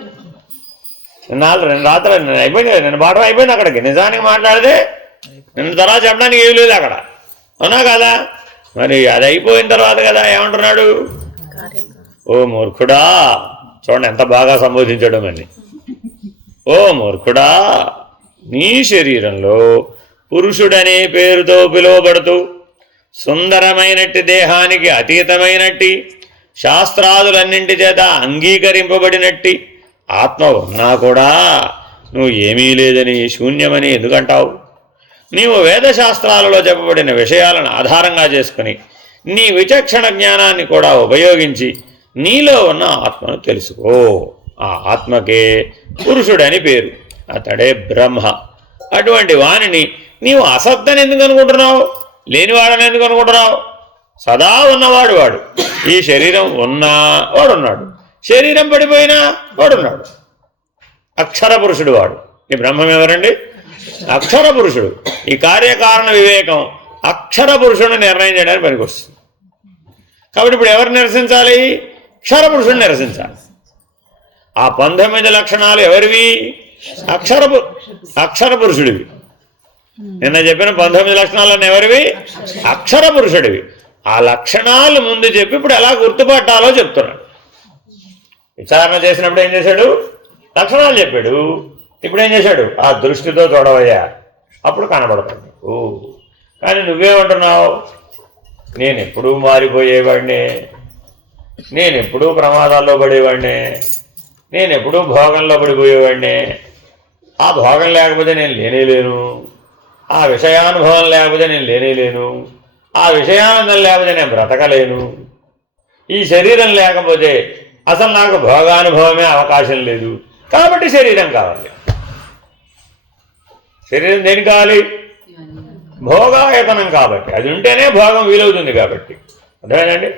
రాత్రి అయిపోయింది, నేను బాటం అయిపోయింది. అక్కడికి నిజానికి మాట్లాడితే నిన్న తర్వాత చెప్పడానికి ఏమి లేదు అక్కడ. అవునా కదా? మరి అది అయిపోయిన తర్వాత కదా ఏమంటున్నాడు? ఓ మూర్ఖుడా. చూడండి ఎంత బాగా సంబోధించడం అని. ఓ మూర్ఖుడా, నీ శరీరంలో పురుషుడనే పేరుతో పిలువబడుతూ సుందరమైనట్టి దేహానికి అతీతమైనట్టి శాస్త్రాదులన్నింటి చేత అంగీకరింపబడినట్టి ఆత్మ ఉన్నా కూడా నువ్వు ఏమీ లేదని, శూన్యమని ఎందుకంటావు? నీవు వేదశాస్త్రాలలో చెప్పబడిన విషయాలను ఆధారంగా చేసుకుని నీ విచక్షణ జ్ఞానాన్ని కూడా ఉపయోగించి నీలో ఉన్న ఆత్మను తెలుసుకో. ఆ ఆత్మకే పురుషుడని పేరు, అతడే బ్రహ్మ. అటువంటి వానిని నీవు అసత్తని ఎందుకు అనుకుంటున్నావు? లేనివాడని ఎందుకు అనుకుంటున్నావు? సదా ఉన్నవాడు వాడు. ఈ శరీరం ఉన్నా వాడున్నాడు, శరీరం పడిపోయినా వాడున్నాడు. అక్షర పురుషుడు వాడు. ఈ బ్రహ్మం ఎవరండి? అక్షర పురుషుడు. ఈ కార్యకారణ వివేకం అక్షర పురుషుడిని నిర్ణయం చేయడానికి పనికొస్తుంది. కాబట్టి ఇప్పుడు ఎవరు నిరసించాలి? అక్షర పురుషుడిని నిరసించాలి. ఆ 19 లక్షణాలు ఎవరివి? అక్షర పురుషుడివి. నిన్న చెప్పిన 19 లక్షణాలన్నీ ఎవరివి? అక్షర పురుషుడివి. ఆ లక్షణాలు ముందు చెప్పి ఇప్పుడు ఎలా గుర్తుపట్టాలో చెప్తున్నాడు. విచారణ చేసినప్పుడు ఏం చేశాడు? లక్షణాలు చెప్పాడు. ఇప్పుడు ఏం చేశాడు? ఆ దృష్టితో చూడవయ్యా, అప్పుడు కనబడతాడు. ఓ కానీ నువ్వేమంటున్నావు? నేనెప్పుడూ మారిపోయేవాడినే, నేనెప్పుడూ ప్రమాదాల్లో పడేవాడినే, నేనెప్పుడూ భోగంలో పడిపోయేవాడినే. ఆ భోగం లేకపోతే నేను లేనేలేను, ఆ విషయానుభవం లేకపోతే నేను లేనేలేను, ఆ విషయానందం లేకపోతే నేను బ్రతకలేను, ఈ శరీరం లేకపోతే అసలు నాకు భోగానుభవమే అవకాశం లేదు. కాబట్టి శరీరం కావాలి. శరీరం దేనికి కావాలి? భోగాయతనం కాబట్టి. అది ఉంటేనే భోగం వీలవుతుంది కాబట్టి. అర్థమేనండి?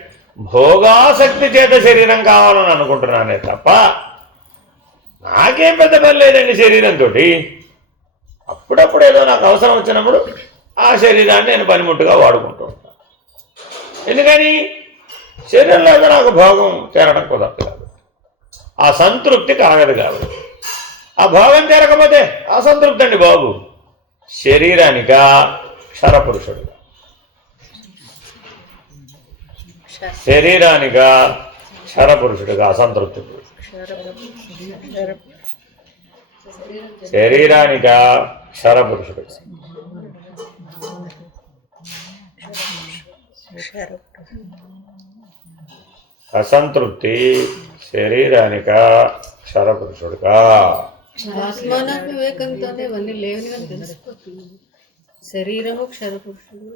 భోగాసక్తి చేత శరీరం కావాలని అనుకుంటున్నానే తప్ప నాకేం పెద్ద పని లేదండి శరీరంతో. అప్పుడప్పుడు ఏదో నాకు అవసరం వచ్చినప్పుడు ఆ శరీరాన్ని నేను పనిముట్టుగా వాడుకుంటూ ఉంటాను. ఎందుకని? శరీరంలో ఏదో నాకు భోగం తీరడం కుదరదు కాబట్టి, ఆ సంతృప్తి కలగదు కాబట్టి. ఆ భోగం తీరకపోతే అసంతృప్తి అండి బాబు. శరీరానిక క్షరపురుషుడు, శరీరానిక క్షరపురుషుడుగా అసంతృప్తి. శరీరానిక క్షరపురుషుడు, అసంతృప్తి శరీరానిక క్షరపురుషుడుగా. ఆత్మానాత్మ వివేకంతోనే ఇవన్నీ లేవని అని తెలిసిపోతుంది. శరీరము క్షరపురుషుడు.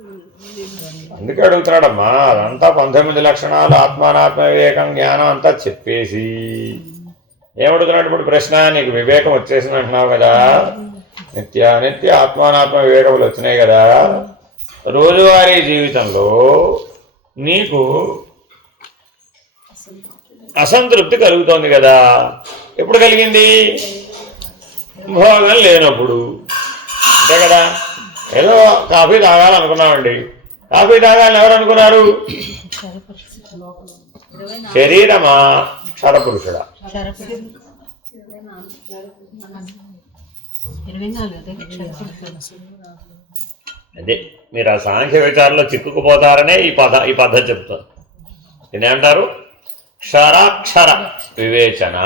అందుకే అడుగుతున్నాడమ్మా. అదంతా 19 లక్షణాలు, ఆత్మానాత్మ వివేకం, జ్ఞానం అంతా చెప్పేసి ఏమడుగుతున్నాడు ఇప్పుడు ప్రశ్న? నీకు వివేకం వచ్చేసింది అంటున్నావు కదా, నిత్య ఆత్మానాత్మ వివేకములు వచ్చినాయి కదా, రోజువారీ జీవితంలో నీకు అసంతృప్తి కలుగుతోంది కదా. ఎప్పుడు కలిగింది? భోగం లేనప్పుడు. అంతే కదా. ఏదో కాఫీ తాగాలనుకున్నామండి. కాఫీ తాగాలని ఎవరు అనుకున్నారు? శరీరమా క్షరపురుషుడా? అదే మీరు ఆ సాంఖ్య విచారంలో చిక్కుకుపోతారనే ఈ పద్ధతి చెప్తారు. ఇదేంటారు? క్షరాక్షర వివేచన.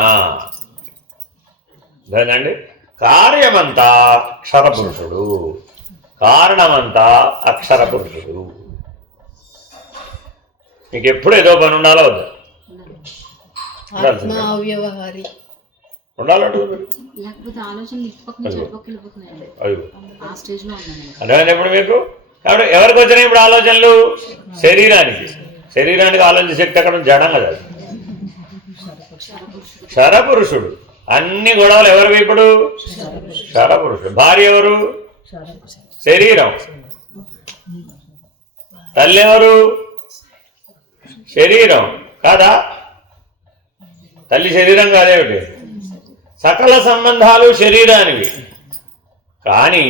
అదేనండి. కార్యమంతా క్షరపురుషుడు, కారణమంతా అక్షర పురుషుడు. మీకు ఎప్పుడు ఏదో పని ఉండాలో వద్దు? ఉండాలంటే అర్థమైనప్పుడు మీకు. కాబట్టి ఎవరికి వచ్చినాయి ఇప్పుడు ఆలోచనలు? శరీరానికి ఆలోచన శక్తి అక్కడ జడం కదా. క్షరపురుషుడు. అన్ని గొడవలు ఎవరు ఇప్పుడు? క్షరపురుషుడు. భార్య ఎవరు? శరీరం. తల్లి ఎవరు? శరీరం కాదా? తల్లి శరీరం కాదేమిటి? సకల సంబంధాలు శరీరానివి. కానీ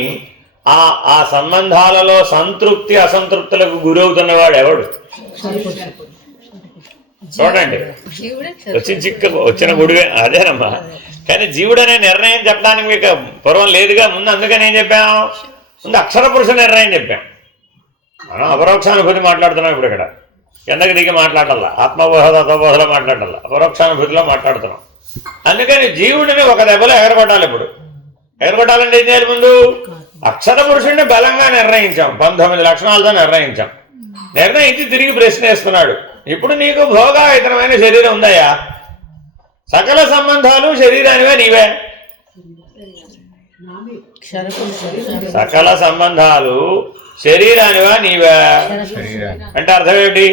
ఆ సంబంధాలలో సంతృప్తి అసంతృప్తులకు గురవుతున్నవాడు ఎవడు? చూడండి, వచ్చిన గుడివే అదేనమ్మా. కానీ జీవుడు అనే నిర్ణయం చెప్పడానికి మీకు పూర్వం లేదుగా. ముందు అందుకని ఏం చెప్పాం? ముందు అక్షర పురుష నిర్ణయం చెప్పాం. మనం అపరోక్షానుభూతి మాట్లాడుతున్నాం ఇప్పుడు. ఇక్కడ కిందకి దిగి మాట్లాడాల, ఆత్మబోధ తత్వబోధలో మాట్లాడాల, అపరోక్షానుభూతిలో మాట్లాడుతున్నాం. అందుకని జీవుడిని ఒక దెబ్బలో ఎగరగొట్టాలి. ఇప్పుడు ఎగరగొట్టాలంటే ఏం చేయాలి? ముందు అక్షర పురుషుడిని బలంగా నిర్ణయించాం, 19 లక్షణాలతో నిర్ణయించాం. నిర్ణయించి తిరిగి ప్రశ్న వేస్తున్నాడు. ఇప్పుడు నీకు భోగాయతనమైన శరీరం ఉందయ్యా, సకల సంబంధాలు శరీరానివే నీవే. సకల సంబంధాలు శరీరానివా నీవే అంటే అర్థం ఏమిటి?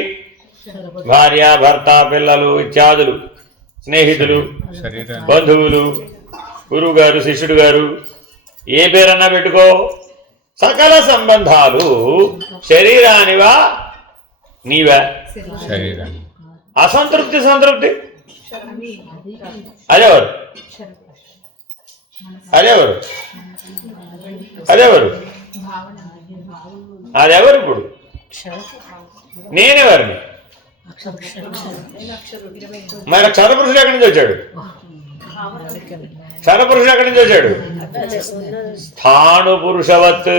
భార్య, భర్త, పిల్లలు ఇత్యాదులు, స్నేహితులు, బంధువులు, గురువు గారు, శిష్యుడు గారు, ఏ పేరన్నా పెట్టుకో, సకల సంబంధాలు శరీరానివా నీవే. అసంతృప్తి సంతృప్తి అదేవరు? అదెవరు? ఇప్పుడు నేనెవరిని? మరి క్షరపురుషుడు ఎక్కడి నుంచి వచ్చాడు? క్షరపురుషుడు ఎక్కడి నుంచి వచ్చాడు? స్థాణు పురుషవత్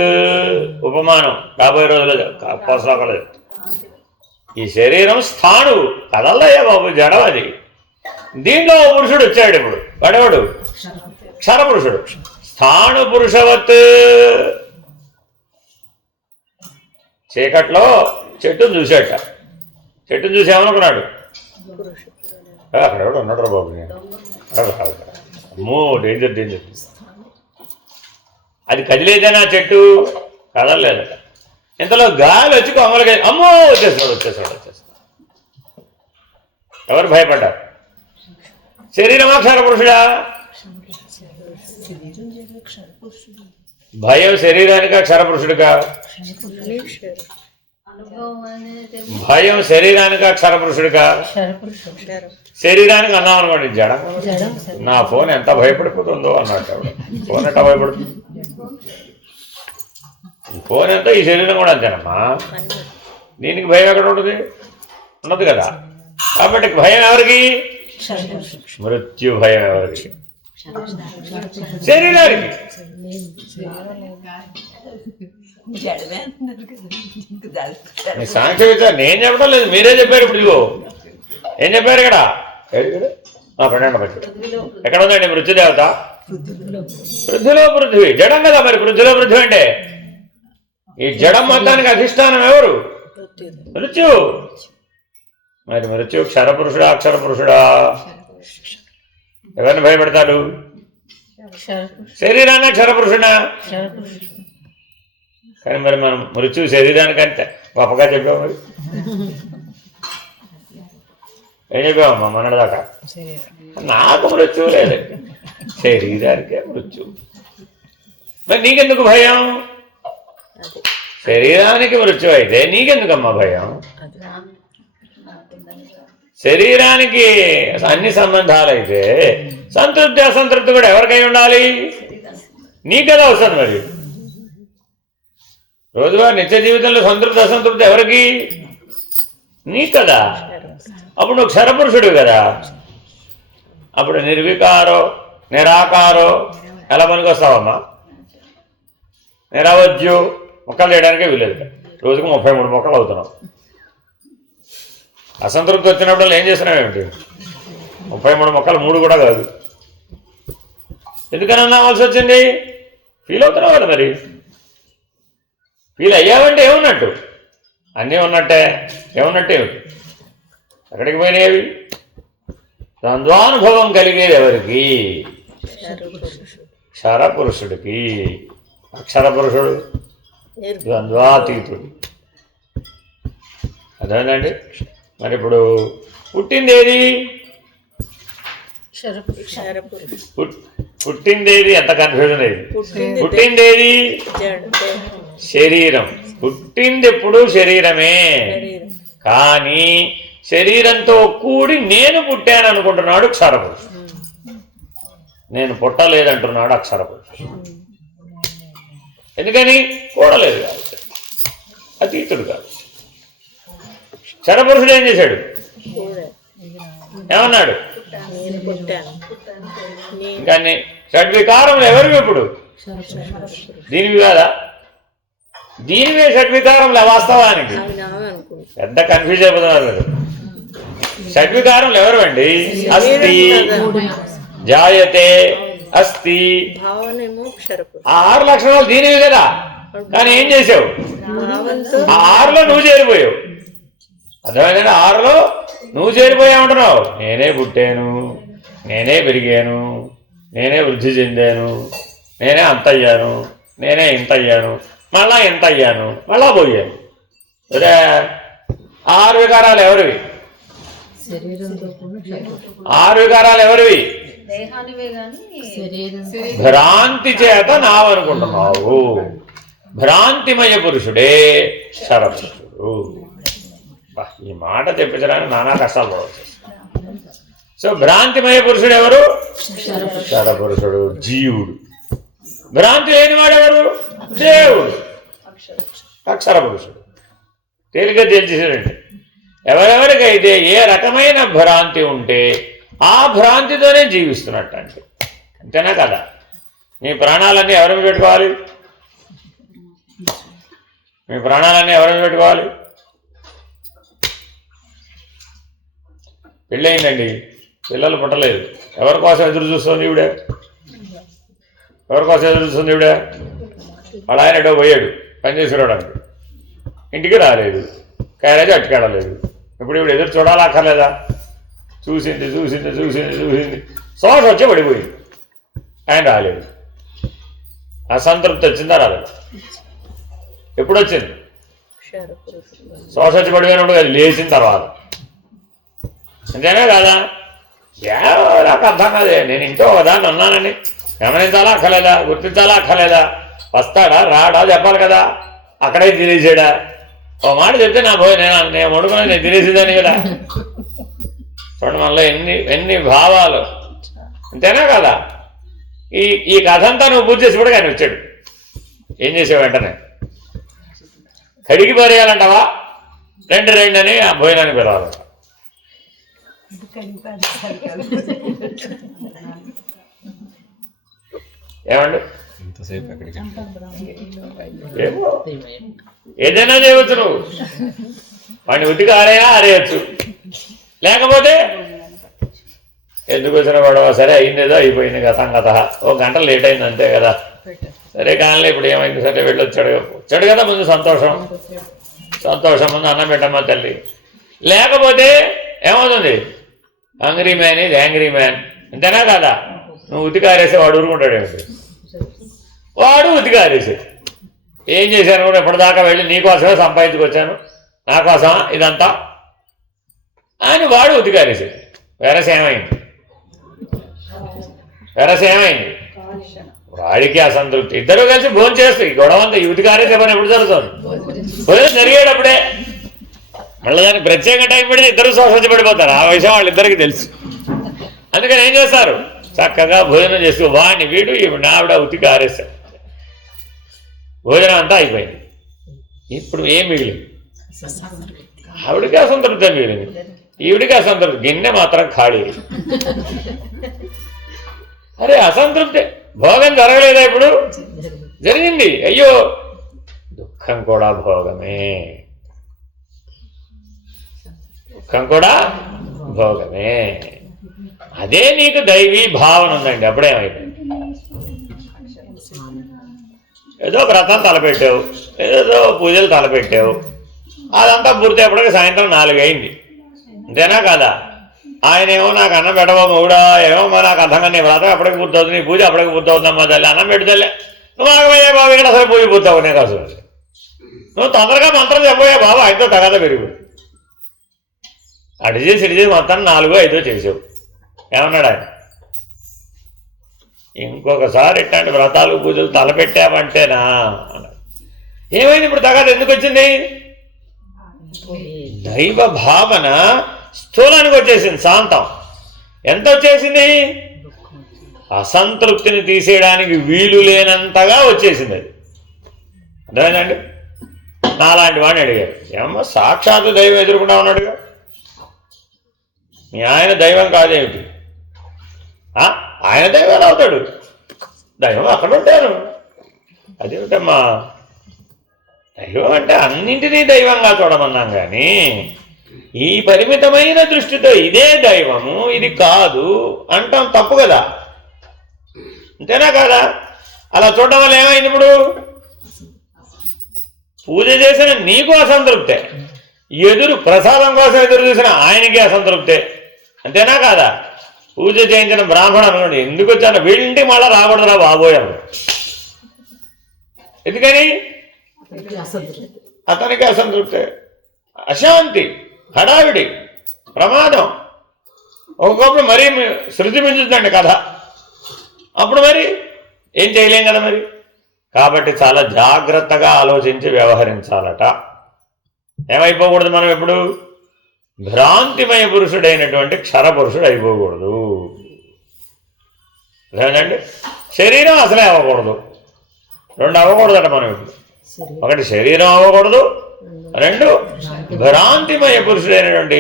ఉపమానం రాబోయే రోజుల్లో పోసలాకలు. ఈ శరీరం స్థాణువు, కదల్లయ్యా బాబు, జడం అది. దీంట్లో పురుషుడు వచ్చాడు. ఇప్పుడు వాడేవాడు? క్షరపురుషుడు. స్థాణు పురుషవత్. చీకట్లో చెట్టును చూశాట. చెట్టును చూసి ఏమనుకున్నాడు? అక్కడ ఎవడు ఉన్నాడు రా బాబు, అమ్మో డేంజర్ డేంజర్. అది కదిలేదేనా చెట్టు? కదలలేదట. ఇంతలో గాలి వచ్చి కొమ్మలకి అమ్మో వచ్చేసాడు వచ్చేసాడు వచ్చేసాడు. ఎవరు భయపడ్డారు? శరీరమా క్షరపురుషుడా? భయం శరీరానికా క్షరపురుషుడికా? భయం శరీరానికా క్షరపురుషుడికా? శరీరానికి అన్నాం అనుకోండి జడ. నా ఫోన్ ఎంత భయపడిపోతుందో అన్నట్టు. ఫోన్ ఎంత భయపడుతుంది? ఈ ఫోన్ ఎంత, ఈ శరీరం కూడా అంతేనమ్మా. దీనికి భయం ఎక్కడ ఉంటుంది? ఉండదు కదా. కాబట్టి భయం ఎవరికి? మృత్యు భయం ఎవరికి? శరీరానికి. సాంఖ్య నేను చెప్పడం లేదు, మీరే చెప్పారు. ఇప్పుడు ఇదిగో ఏం చెప్పారు ఇక్కడ? ఎక్కడ ఉందండి మృత్యుదేవత? పృథ్వీలో పృథ్వీ. జడం కదా మరి పృథ్వీలో పృథ్వీ అంటే. ఈ జడం మొత్తానికి అధిష్టానం ఎవరు? మృత్యు. మరి మృత్యు క్షరపురుషుడా అక్షరపురుషుడా? ఎవరిని భయపెడతాడు? శరీరాన్ని క్షరపురుషుడా? కానీ మరి మనం మృత్యు శరీరానికంటే గొప్పగా చెప్పాము. మరి ఏం చెప్పామమ్మా మొన్నటిదాకా? నాకు మృత్యు లేదు, శరీరానికే మృత్యు. మరి నీకెందుకు భయం? శరీరానికి మృత్యు అయితే నీకెందుకమ్మా భయం? శరీరానికి అన్ని సంబంధాలు అయితే సంతృప్తి అసంతృప్తి కూడా ఎవరికై ఉండాలి? నీకదా అవసరం. మరి రోజువారి నిత్య జీవితంలో సంతృప్తి అసంతృప్తి ఎవరికి? నీ కదా. అప్పుడు నువ్వు క్షరపురుషుడు కదా. అప్పుడు నిర్వికారో నిరాకారో ఎలా పనికి వస్తావమ్మా? నిరవజ్యు మొక్కలు చేయడానికే వీలేదు. రోజుకు 33 మొక్కలు అవుతున్నావు. అసంతృప్తి వచ్చినప్పుడు ఏం చేస్తున్నావేమిటి? 33 మొక్కలు 3 కూడా కాదు. ఎందుకని అవ్వాల్సి వచ్చింది? ఫీల్ అవుతున్నావు కదా. మరి ఫీల్ అయ్యావంటే ఏమున్నట్టు? అన్నీ ఉన్నట్టే. ఏమున్నట్టే ఏమిటి? ఎక్కడికి పోయినాయి? ద్వంద్వానుభవం కలిగేది ఎవరికి? క్షరపురుషుడికి. అక్షరపురుషుడు ద్వంద్వాతీతుడు. అదేనండి. మరి ఇప్పుడు పుట్టిందేది? పుట్టిందేది? ఎంత కన్ఫ్యూజన్ అయింది. పుట్టిందేది? శరీరం. పుట్టింది ఎప్పుడు శరీరమే. కానీ శరీరంతో కూడి నేను పుట్టాను అనుకుంటున్నాడు క్షరపురుషుడు. నేను పుట్టలేదంటున్నాడు అక్షరపురుషుడు. ఎందుకని? కూడలేదు కాబట్టి, అతీతుడు కాదు. క్షరపురుషుడు ఏం చేశాడు? ఏమన్నాడు? ఇంకా షడ్వికారములు ఎవరివి ఇప్పుడు? దీనివి కాదా? దీనివే షడ్వికారములు వాస్తవానికి. పెద్ద కన్ఫ్యూజ్ అయిపోతున్నారు మీరు. షడ్వికారములు ఎవరు అండి? అస్థి, జాయతే, అస్థి. ఆ 6 లక్షణాలు దీనివి కదా. కానీ ఏం చేసావు? ఆ 6లో నువ్వు చేరిపోయావు. అర్థమైందండి? 6లో నువ్వు చేరిపోయావు అంటున్నావు. నేనే పుట్టాను, నేనే పెరిగాను, నేనే వృద్ధి చెందాను, నేనే అంత అయ్యాను, నేనే ఇంత అయ్యాను, మళ్ళా ఎంత అయ్యాను, మళ్ళా పోయాను. అదే 6 వికారాలు ఎవరివి? 6 వికారాలు ఎవరివి? భ్రాంతి చేత నావనుకుంటున్నావు. భ్రాంతిమయ పురుషుడే క్షరపురుషుడు. ఈ మాట చెప్పించడానికి నానా కష్టాలు పడవచ్చు. సో భ్రాంతిమయ పురుషుడు ఎవరు? క్షరపురుషుడు, జీవుడు. భ్రాంతి లేనివాడెవరు? దేవుడు, అక్షరపురుషుడు. తేలిక తేల్చేసాడండి. ఎవరెవరికైతే ఏ రకమైన భ్రాంతి ఉంటే ఆ భ్రాంతితోనే జీవిస్తున్నట్టు అంటే. అంతేనా కదా? మీ ప్రాణాలన్నీ ఎవరి మీద పెట్టుకోవాలి? మీ ప్రాణాలన్నీ ఎవరి మీద పెట్టుకోవాలి? పెళ్ళయిందండి, పిల్లలు పుట్టలేదు. ఎవరి కోసం ఎదురు చూస్తుంది ఈవిడే? ఎవరికోసం ఎదురు చూస్తుంది ఇవిడ? వాడు ఆయన ఎటో పోయాడు పని చేసుకురావడానికి, ఇంటికి రాలేదు, క్యారేజ్ అట్టుకెళ్ళలేదు. ఇప్పుడు ఇప్పుడు ఎదురు చూడాలక్కర్లేదా? చూసింది చూసింది చూసింది చూసింది, శోష వచ్చి పడిపోయింది, ఆయన రాలేదు. అసంతృప్తి వచ్చిందా? రాలేదు. ఎప్పుడు వచ్చింది? శోష వచ్చి పడిపోయినప్పుడు అది లేచిన తర్వాత. అంతేనా కాదా? నాకు అర్థం కాదే, నేను ఇంకో ఒకదాన్ని ఉన్నానని గమనించాలా అక్కర్లేదా? గుర్తించాలా అక్కర్లేదా? వస్తాడా రాడా చెప్పాలి కదా. అక్కడే తినేసాడా? ఓ మాట చెప్తే నా పోయి నేను వండుకుని నేను తినేసేదాన్ని కదా. చూడండి మనలో ఎన్ని భావాలు. అంతేనా కదా? ఈ కథ అంతా నువ్వు పూర్తి చేసి కూడా ఆయన వచ్చాడు. ఏం చేసావు? వెంటనే కడిగి పారేయాలంటావా? రెండు అని ఆ భోజనాన్ని పిలవాలంట. ఏమండి? ఏమో ఏదైనా చేయవచ్చు. నువ్వు వాడిని ఉతికి ఆరేయచ్చు. లేకపోతే ఎందుకు వచ్చిన గొడవ? సరే అయిందేదో అయిపోయింది, గతం గత. ఓ గంట లేట్ అయింది అంతే కదా. సరే కానీ ఇప్పుడు ఏమైంది? సరే వచ్చాడు కదా, ముందు సంతోషం ముందు అన్నం పెట్టమ్మా తల్లి. లేకపోతే ఏమవుతుంది? Hungry man is angry man. అంతేనా కదా? నువ్వు ఉతికారేసే వాడు ఊరుకుంటాడు. ఏమిటి వాడు ఉతికారేసే? ఏం చేశాను కూడా ఎప్పటిదాకా వెళ్ళి నీకోసమే సంపాదించుకొచ్చాను, నా కోసమా ఇదంతా అని వాడు ఉతికారేసే. వెరసేమైంది? వాడికి అసంతృప్తి. ఇద్దరు కలిసి భోజనం చేస్తాయి. గొడవ అంతా ఉతికారేసే పని ఎప్పుడు జరుగుతుంది? భోజనం జరిగేటప్పుడే. మళ్ళీ దానికి ప్రత్యేక టైం పెడితే ఇద్దరు శోషించబడిపోతారు. ఆ విషయం వాళ్ళిద్దరికీ తెలుసు. అందుకని ఏం చేస్తారు? చక్కగా భోజనం చేస్తూ వాడిని వీడు ఈవిడ ఆవిడ ఉతికి ఆరేస్తారు. భోజనం అంతా అయిపోయింది. ఇప్పుడు ఏం మిగిలింది? ఆవిడికి అసంతృప్తి మిగిలింది, ఈవిడికి అసంతృప్తి. గిన్నె మాత్రం ఖాళీ. అరే అసంతృప్తి. భోగం జరగలేదా? ఇప్పుడు జరిగింది. అయ్యో దుఃఖం కూడా భోగమే. అదే నీకు దైవీ భావన ఉందండి. అప్పుడేమైంది? ఏదో వ్రతం తలపెట్టావు, ఏదో పూజలు తలపెట్టావు, అదంతా పూర్తయినప్పటికీ సాయంత్రం 4 అయింది. అంతేనా కదా? ఆయన ఏమో నాకు అన్నం పెట్టవా మొగుడా, ఏమో నాకు అర్థంగా నీ వ్రతం ఎప్పటికి పూర్తవుతుంది, నీ పూజ ఎప్పటికి పూర్తవుతుందమ్మా తల్లి, అన్నం పెడితేలే నువ్వు ఆగబోయే బాబు, ఇక్కడ అసలు పూజ పూర్తవు నేను అసలు నువ్వు తొందరగా మంత్రం చెప్పబోయే బాబు, ఆయనతో తగదా పెరుగు. అటు చేసి ఇటు చేసి మొత్తం 4, 5 చేసావు. ఏమన్నాడు ఆయన? ఇంకొకసారి ఇట్లాంటి వ్రతాలు పూజలు తలపెట్టామంటేనా అన్నాడు. ఏమైంది ఇప్పుడు? తగదు ఎందుకు వచ్చింది? దైవ భావన స్థూలానికి వచ్చేసింది. శాంతం ఎంత వచ్చేసింది? అసంతృప్తిని తీసేయడానికి వీలు లేనంతగా వచ్చేసింది. అది అర్థమైందండి? నాలాంటి వాడిని అడిగారు, ఏమో సాక్షాత్తు దైవం ఎదుర్కొంటా ఉన్నాడుగా, మీ ఆయన దైవం కాదేమిటి? ఆయన దైవం ఎలా అవుతాడు? దైవం అక్కడ ఉంటారు. అదేమిటమ్మా? దైవం అంటే అన్నింటినీ దైవంగా చూడమన్నాం, కానీ ఈ పరిమితమైన దృష్టితో ఇదే దైవము ఇది కాదు అంటాం తప్పు కదా. అంతేనా కాదా? అలా చూడడం వల్ల ఏమైంది? ఇప్పుడు పూజ చేసిన నీకు అసంతృప్తే, ప్రసాదం కోసం ఎదురు చూసిన ఆయనకి అసంతృప్తే. అంతేనా కాదా? పూజ చేయించిన బ్రాహ్మణుడు ఎందుకు వచ్చాను? వీళ్ళింటికి మళ్ళా రాకూడదురా బాబోయాము. ఎందుకని? అతనికి అసంతృప్తే, అశాంతి, హడావిడి, ప్రమాదం. ఒక్కొక్కప్పుడు మరీ శృతి మించుతుందండి కథ. అప్పుడు మరి ఏం చేయలేం కదా మరి. కాబట్టి చాలా జాగ్రత్తగా ఆలోచించి వ్యవహరించాలట. ఏమైపోకూడదు? మనం ఎప్పుడు భ్రాంతిమయ పురుషుడైనటువంటి క్షరపురుషుడు అయిపోకూడదు. అదేనండి. శరీరం అసలే అవ్వకూడదు. 2 అవ్వకూడదట మనం ఇప్పుడు. 1 శరీరం అవ్వకూడదు, 2 భ్రాంతిమయ పురుషుడైనటువంటి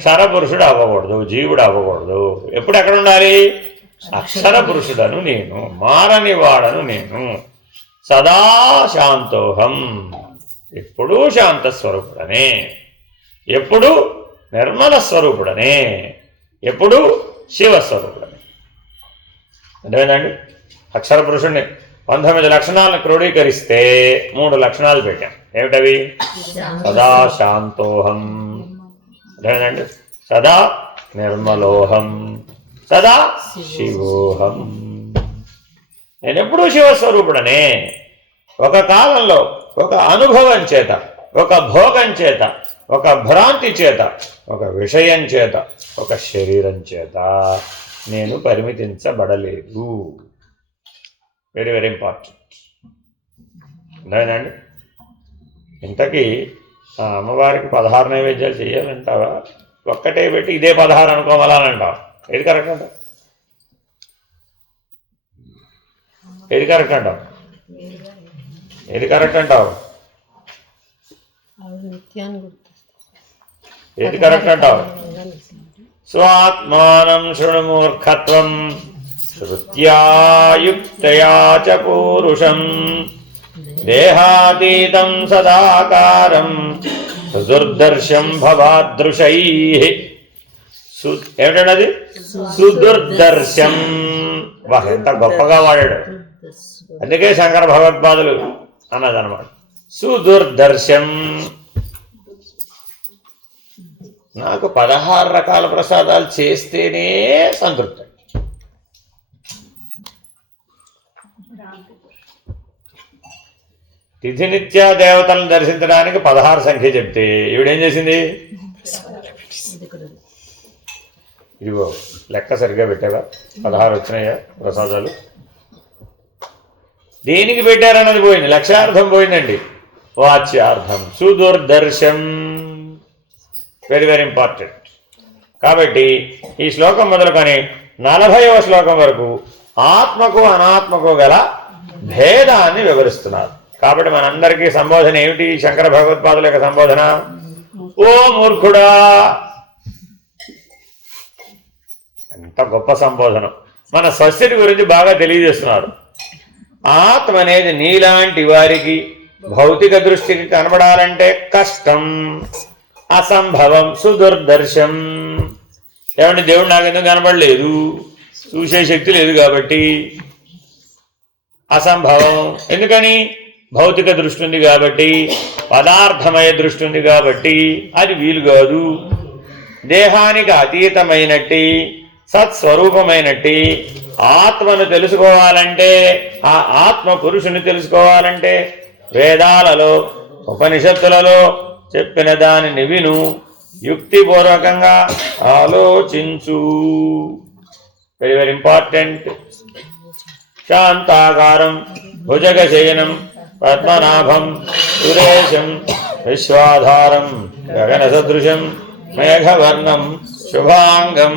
క్షరపురుషుడు అవ్వకూడదు, జీవుడు అవ్వకూడదు. ఎప్పుడు ఎక్కడ ఉండాలి? అక్షర పురుషుడను నేను, మారని వాడను నేను, సదా శాంతోహం, ఎప్పుడూ శాంతస్వరూపుడనే, ఎప్పుడు నిర్మల స్వరూపుడనే, ఎప్పుడు శివస్వరూపుడనే. అర్థమైందండి? అక్షర పురుషుణ్ణి 19 లక్షణాలను క్రోడీకరిస్తే 3 లక్షణాలు పెట్టాం. ఏమిటవి? సదా శాంతోహం, అదేనండి, సదా నిర్మలోహం, సదా శివోహం. నేను ఎప్పుడూ శివస్వరూపుడనే. ఒక కాలంలో ఒక అనుభవం చేత, ఒక భోగం చేత, ఒక భ్రాంతి చేత, ఒక విషయం చేత, ఒక శరీరం చేత నేను పరిమితించబడలేదు. Very very important. అదేనండి. ఇంతకీ ఆ అమ్మవారికి 16 నైవేద్యాలు చేయాలంటావా? ఒక్కటే పెట్టి ఇదే 16 అనుకోవాలని అంటావు? ఏది కరెక్ట్ అంటావు? ఏది కరెక్ట్ అంటావు? ఏది కరెక్ట్ అంటావు? ఏది కరెక్ట్ అంటావు? స్వాత్మానం శృణుమూర్ఖత్వం శ్రుత్యాయుక్తయా చ పూరుషం దేహాతీతం సదాకారం సుదుర్దర్శం భవాదృశై. ఏమిటది? సుదుర్దర్శం. వా, ఎంత గొప్పగా వాడాడు. అందుకే శంకర భగవత్పాదులు అన్నదన్నమాట, సుదుర్దర్శం. నాకు 16 రకాల ప్రసాదాలు చేస్తేనే సంతృప్తి. తిథి నిత్యా దేవతలను దర్శించడానికి 16 సంఖ్య చెప్తే ఈవిడేం చేసింది? ఇదిగో లెక్క సరిగ్గా పెట్టావా? 16 వచ్చినాయా ప్రసాదాలు? దేనికి పెట్టారన్నది పోయింది, లక్ష్యార్థం పోయిందండి. వాచ్యార్థం సుదుర్దర్శం. Very very important. కాబట్టి ఈ శ్లోకం మొదలుకొని 40వ శ్లోకం వరకు ఆత్మకు అనాత్మకు గల భేదాన్ని వివరిస్తున్నారు. కాబట్టి మనందరికీ సంబోధన ఏమిటి? శంకర భగవత్పాదుల యొక్క సంబోధన, ఓ మూర్ఖుడా. ఎంత గొప్ప సంబోధన. మన స్వస్థితి గురించి బాగా తెలియజేస్తున్నారు. ఆత్మ అనేది నీలాంటి వారికి భౌతిక దృష్టికి కనబడాలంటే కష్టం, అసంభవం, సుదుర్దర్శం. ఏమంటే దేవుడు నాకెందుకు కనబడలేదు? చూసే శక్తి లేదు కాబట్టి. అసంభవం ఎందుకని? భౌతిక దృష్టి ఉంది కాబట్టి, పదార్థమయ దృష్టి ఉంది కాబట్టి అది వీలు కాదు. దేహానికి అతీతమైనట్టి సత్స్వరూపమైనట్టి ఆత్మను తెలుసుకోవాలంటే, ఆ ఆత్మ పురుషుని తెలుసుకోవాలంటే వేదాలలో ఉపనిషత్తులలో చెప్పిన దానిని విను, యుక్తిపూర్వకంగా ఆలోచించు. Very very important. శాంతాకారం భుజగశయనం పద్మనాభం సురేశం విశ్వాధారం గగన సదృశం మేఘవర్ణం శుభాంగం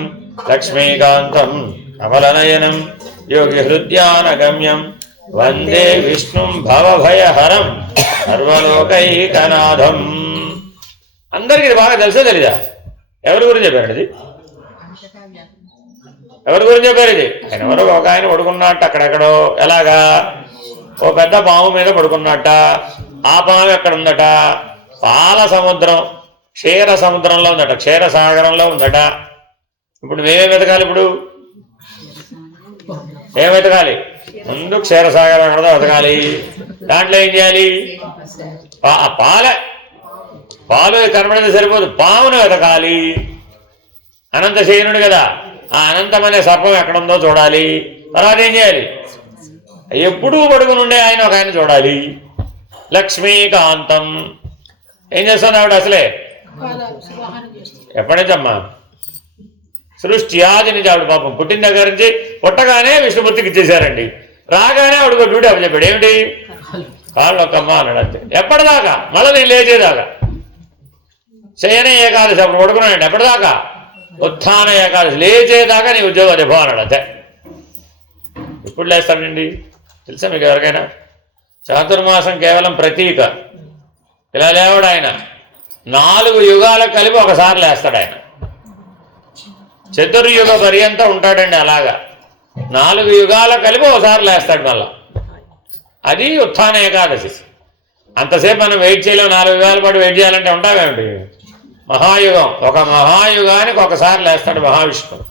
లక్ష్మీకాంతం కమలనయనం యోగి హృద్యానగమ్యం వందే విష్ణుం భవభయహరం సర్వలోకైకనాథం. అందరికీ ఇది బాగా తెలుసా తెలీదా? ఎవరి గురించి చెప్పారు ఇది? ఎవరి గురించి చెప్పారు ఇది? ఆయన ఎవరో ఒక ఆయన పడుకున్నట్టు అక్కడెక్కడో. ఎలాగా? ఓ పెద్ద పాము మీద పడుకున్నట్ట. ఆ పాము ఎక్కడ ఉందట? పాల సముద్రం, క్షీర సముద్రంలో ఉందట, క్షీర సాగరంలో ఉందట. ఇప్పుడు మేమేం వెతకాలి? ఇప్పుడు ఏం వెతకాలి? ముందు క్షీరసాగరం ఎక్కడదో వెతకాలి. దాంట్లో ఏం చేయాలి? పాలు కనబడితే సరిపోదు, పామును వెతకాలి. అనంతశయనుడు కదా, ఆ అనంతమనే సర్పం ఎక్కడుందో చూడాలి. తర్వాత ఏం చేయాలి? ఎప్పుడూ పడుకుని ఉండే ఆయన ఒక ఆయన చూడాలి. లక్ష్మీకాంతం. ఏం చేస్తుంది ఆవిడ అసలే? ఎప్పటి నుంచి అమ్మా? సృష్టి ఆది నుంచి ఆవిడ పాపం పుట్టిన దగ్గర నుంచి పుట్టగానే విష్ణుమూర్తికి ఇచ్చేశారండి. రాగానే ఆవిడకు డ్యూటీ అప్పచెప్పాడు. ఏమిటి? కాళ్ళు ఒక్కమ్మ అన్నాడు అంతే. ఎప్పటిదాకా? మళ్ళీ నేను లేచేదాకా. శయన ఏకాదశి అప్పుడు పడుకున్నానండి. ఎప్పటిదాకా? ఉత్థాన ఏకాదశి లేచేదాకా నీ ఉద్యోగం అది అన్నాడు అంతే. ఇప్పుడు లేస్తాడండి? తెలుసా మీకు ఎవరికైనా? చాతుర్మాసం కేవలం ప్రతీక. ఇలా లేవాడు ఆయన. 4 యుగాలకు కలిపి ఒకసారి లేస్తాడు ఆయన. చతుర్యుగ పర్యంతం ఉంటాడండి. అలాగా 4 యుగాలకు కలిపి ఒకసారి లేస్తాడు మళ్ళా. అది ఉత్థాన ఏకాదశి. అంతసేపు మనం వెయిట్ చేయలేము. 4 యుగాల పాటు వెయిట్ చేయాలంటే ఉంటామేమిటి? మహాయుగం, ఒక మహాయుగానికి ఒకసారి లేస్తాడు మహావిష్ణువు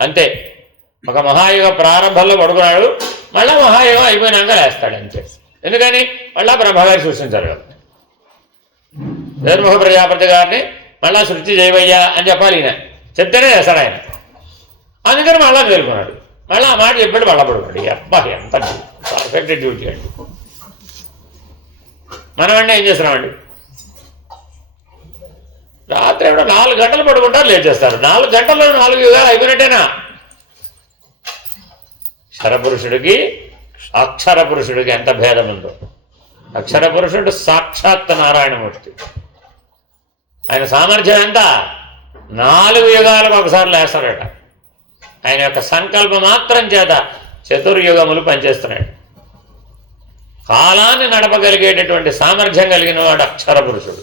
అంతే. ఒక మహాయుగ ప్రారంభంలో పడుకున్నాడు, మళ్ళా మహాయుగం అయిపోయినాక లేస్తాడు అంతే. ఎందుకని మళ్ళా బ్రహ్మగారి సృష్టించారు కదా. చతుర్ముఖ ప్రజాపతి గారిని మళ్ళా సృష్టి చేయవయ్యా అని చెప్పాలి, ఈయన చెప్తేనే చేస్తాడు ఆయన. అందుకని మళ్ళా మేలుకున్నాడు, మళ్ళీ ఆ మాట చెప్పాడు, మళ్ళా పడుకున్నాడు. అబ్బా ఎంత పర్ఫెక్ట్ డ్యూటీ అండి. మనమంటే ఏం చేస్తున్నామండి, రాత్రి ఏమిటో 4 గంటలు పడుకుంటారు, లేచేస్తారు. 4 గంటల్లో 4 యుగాలు అయిపోయినట్టేనా? క్షరపురుషుడికి అక్షర పురుషుడికి ఎంత భేదం ఉందో. అక్షర పురుషుడు సాక్షాత్ నారాయణమూర్తి. ఆయన సామర్థ్యం ఎంత? 4 యుగాలకు ఒకసారి లేస్తాడట. ఆయన యొక్క సంకల్ప మాత్రం చేత చతుర్యుగములు పనిచేస్తున్నాడు. కాలాన్ని నడపగలిగేటటువంటి సామర్థ్యం కలిగిన వాడు అక్షర పురుషుడు.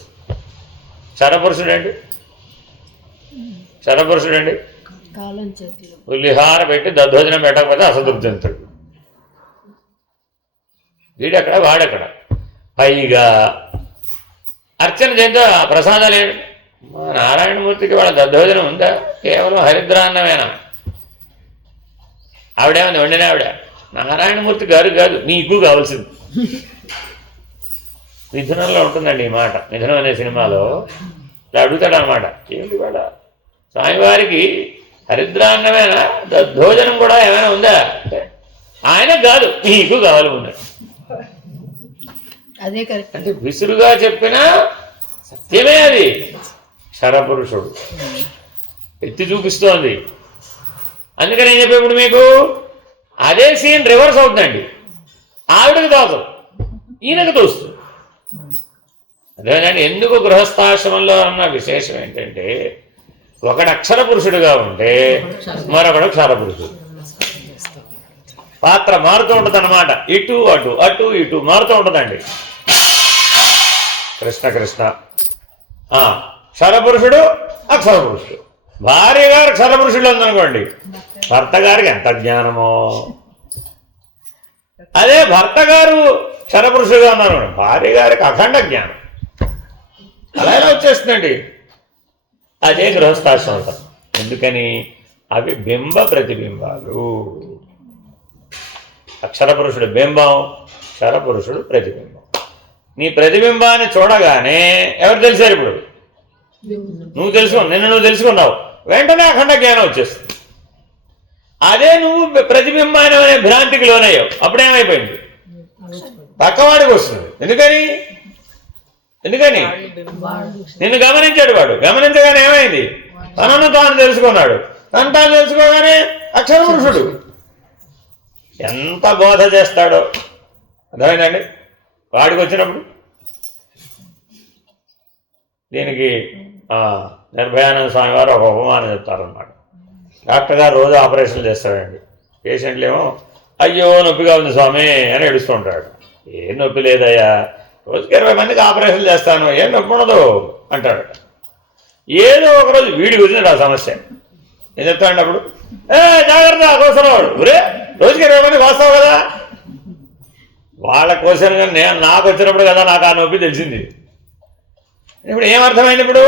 క్షరపురుషుడండి, క్షరపురుషుడండి. ఉల్లిహార పెట్టి దద్దోజనం పెట్టకపోతే అసతృప్తింతుడు. వీడెక్కడ వాడెక్కడ. పైగా అర్చన చేద్దా ప్రసాదాలు ఏంటి? మా నారాయణమూర్తికి వాళ్ళ దద్దోజనం ఉందా? కేవలం హరిద్రాన్నమేనా? ఆవిడేమంది వండిన ఆవిడ? నారాయణమూర్తి గారు కాదు, నీకు కావాల్సింది. మిథునంలో ఉంటుందండి ఈ మాట. మిథునం అనే సినిమాలో ఇలా అడుగుతాడు అనమాట, ఏంటి వాడ స్వామివారికి హరిద్రాన్నమేనా, దద్దోజనం కూడా ఏమైనా ఉందా? ఆయన కాదు, నీకు కావాలి ఉన్నాడు. అదే కరెక్ట్. అంటే విసురుగా చెప్పిన సత్యమే అది. క్షరపురుషుడు ఎత్తి చూపిస్తోంది. అందుకని ఏం చెప్పేప్పుడు మీకు అదే సీన్ రివర్స్ అవుతుందండి. ఆవిడకి తోచదు, ఈయనకు తోస్తుంది. అదేనండి ఎందుకు గృహస్థాశ్రమంలో ఉన్న విశేషం ఏంటంటే, ఒకడు అక్షర పురుషుడుగా ఉంటే మరొకడు క్షరపురుషుడు. పాత్ర మారుతూ ఉంటుంది అన్నమాట. ఇటు అటు అటు ఇటు మారుతూ ఉంటుందండి. కృష్ణ కృష్ణ. క్షరపురుషుడు అక్షర పురుషుడు. భార్య గారు క్షరపురుషుడు ఉందనుకోండి, భర్త గారికి ఎంత జ్ఞానమో. అదే భర్త గారు క్షరపురుషుడుగా ఉన్నారు, భార్య గారికి అఖండ జ్ఞానం. అలా ఎలా వచ్చేస్తుందండి. అదే గృహస్థాశ్రమం. ఎందుకని అవి బింబ ప్రతిబింబాలు. అక్షర పురుషుడు బింబం, క్షరపురుషుడు ప్రతిబింబం. నీ ప్రతిబింబాన్ని చూడగానే ఎవరు తెలిసారు? ఇప్పుడు నువ్వు నువ్వు తెలుసుకున్నావు, వెంటనే అఖండ జ్ఞానం వచ్చేస్తుంది. అదే నువ్వు ప్రతిబింబాన్ని అనే భ్రాంతికి లోనయ్యావు, అప్పుడేమైపోయింది? పక్కవాడికి వస్తుంది. ఎందుకని నిన్ను గమనించాడు వాడు. గమనించగానే ఏమైంది? తనను తాను తెలుసుకున్నాడు. తను తాను తెలుసుకోగానే అక్షర పురుషుడు ఎంత బోధ చేస్తాడో అర్థమైందండి. వాడికి వచ్చినప్పుడు దీనికి నిర్భయానంద స్వామి వారు ఒక ఉపమానం చెప్తారన్నమాట. డాక్టర్ గారు రోజు ఆపరేషన్లు చేస్తాడండి. పేషెంట్లు ఏమో అయ్యో నొప్పిగా ఉంది స్వామి అని ఏడుస్తూ ఉంటాడు. ఏం నొప్పి లేదయ్యా, రోజుకి 20 మందికి ఆపరేషన్లు చేస్తాను, ఏం నొప్పి ఉండదు అంటాడు. ఏదో ఒకరోజు వీడికి వచ్చింది ఆ సమస్య. ఏం చెప్తాడు అప్పుడు? జాగ్రత్త కోసరాడు, ఒరే రోజుకి 20 మందికి వస్తావు కదా. వాళ్ళ కోసాను కానీ నేను నాకు వచ్చినప్పుడు కదా నాకు ఆ నొప్పి తెలిసింది. ఇప్పుడు ఏమర్థమైంది? ఇప్పుడు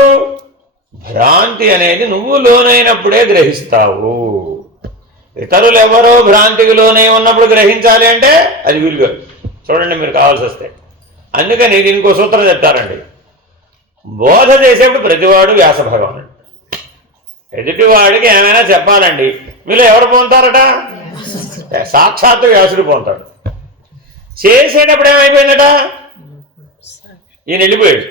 భ్రాంతి అనేది నువ్వు లోనైనప్పుడే గ్రహిస్తావు. ఇతరులు ఎవరో భ్రాంతికి లోనై ఉన్నప్పుడు గ్రహించాలి అంటే అది వీలుగా. చూడండి మీరు కావాల్సి వస్తే. అందుకని దీనికి ఒక సూత్రం చెప్తారండి. బోధ చేసేప్పుడు ప్రతివాడు వ్యాస భగవానుడు. ఎదుటివాడికి ఏమైనా చెప్పాలండి, మీలో ఎవరు పొందుతారట? సాక్షాత్తు వ్యాసుడు పొందుతాడు. చేసేటప్పుడు ఏమైపోయిందట? ఈయన వెళ్ళిపోయాడు,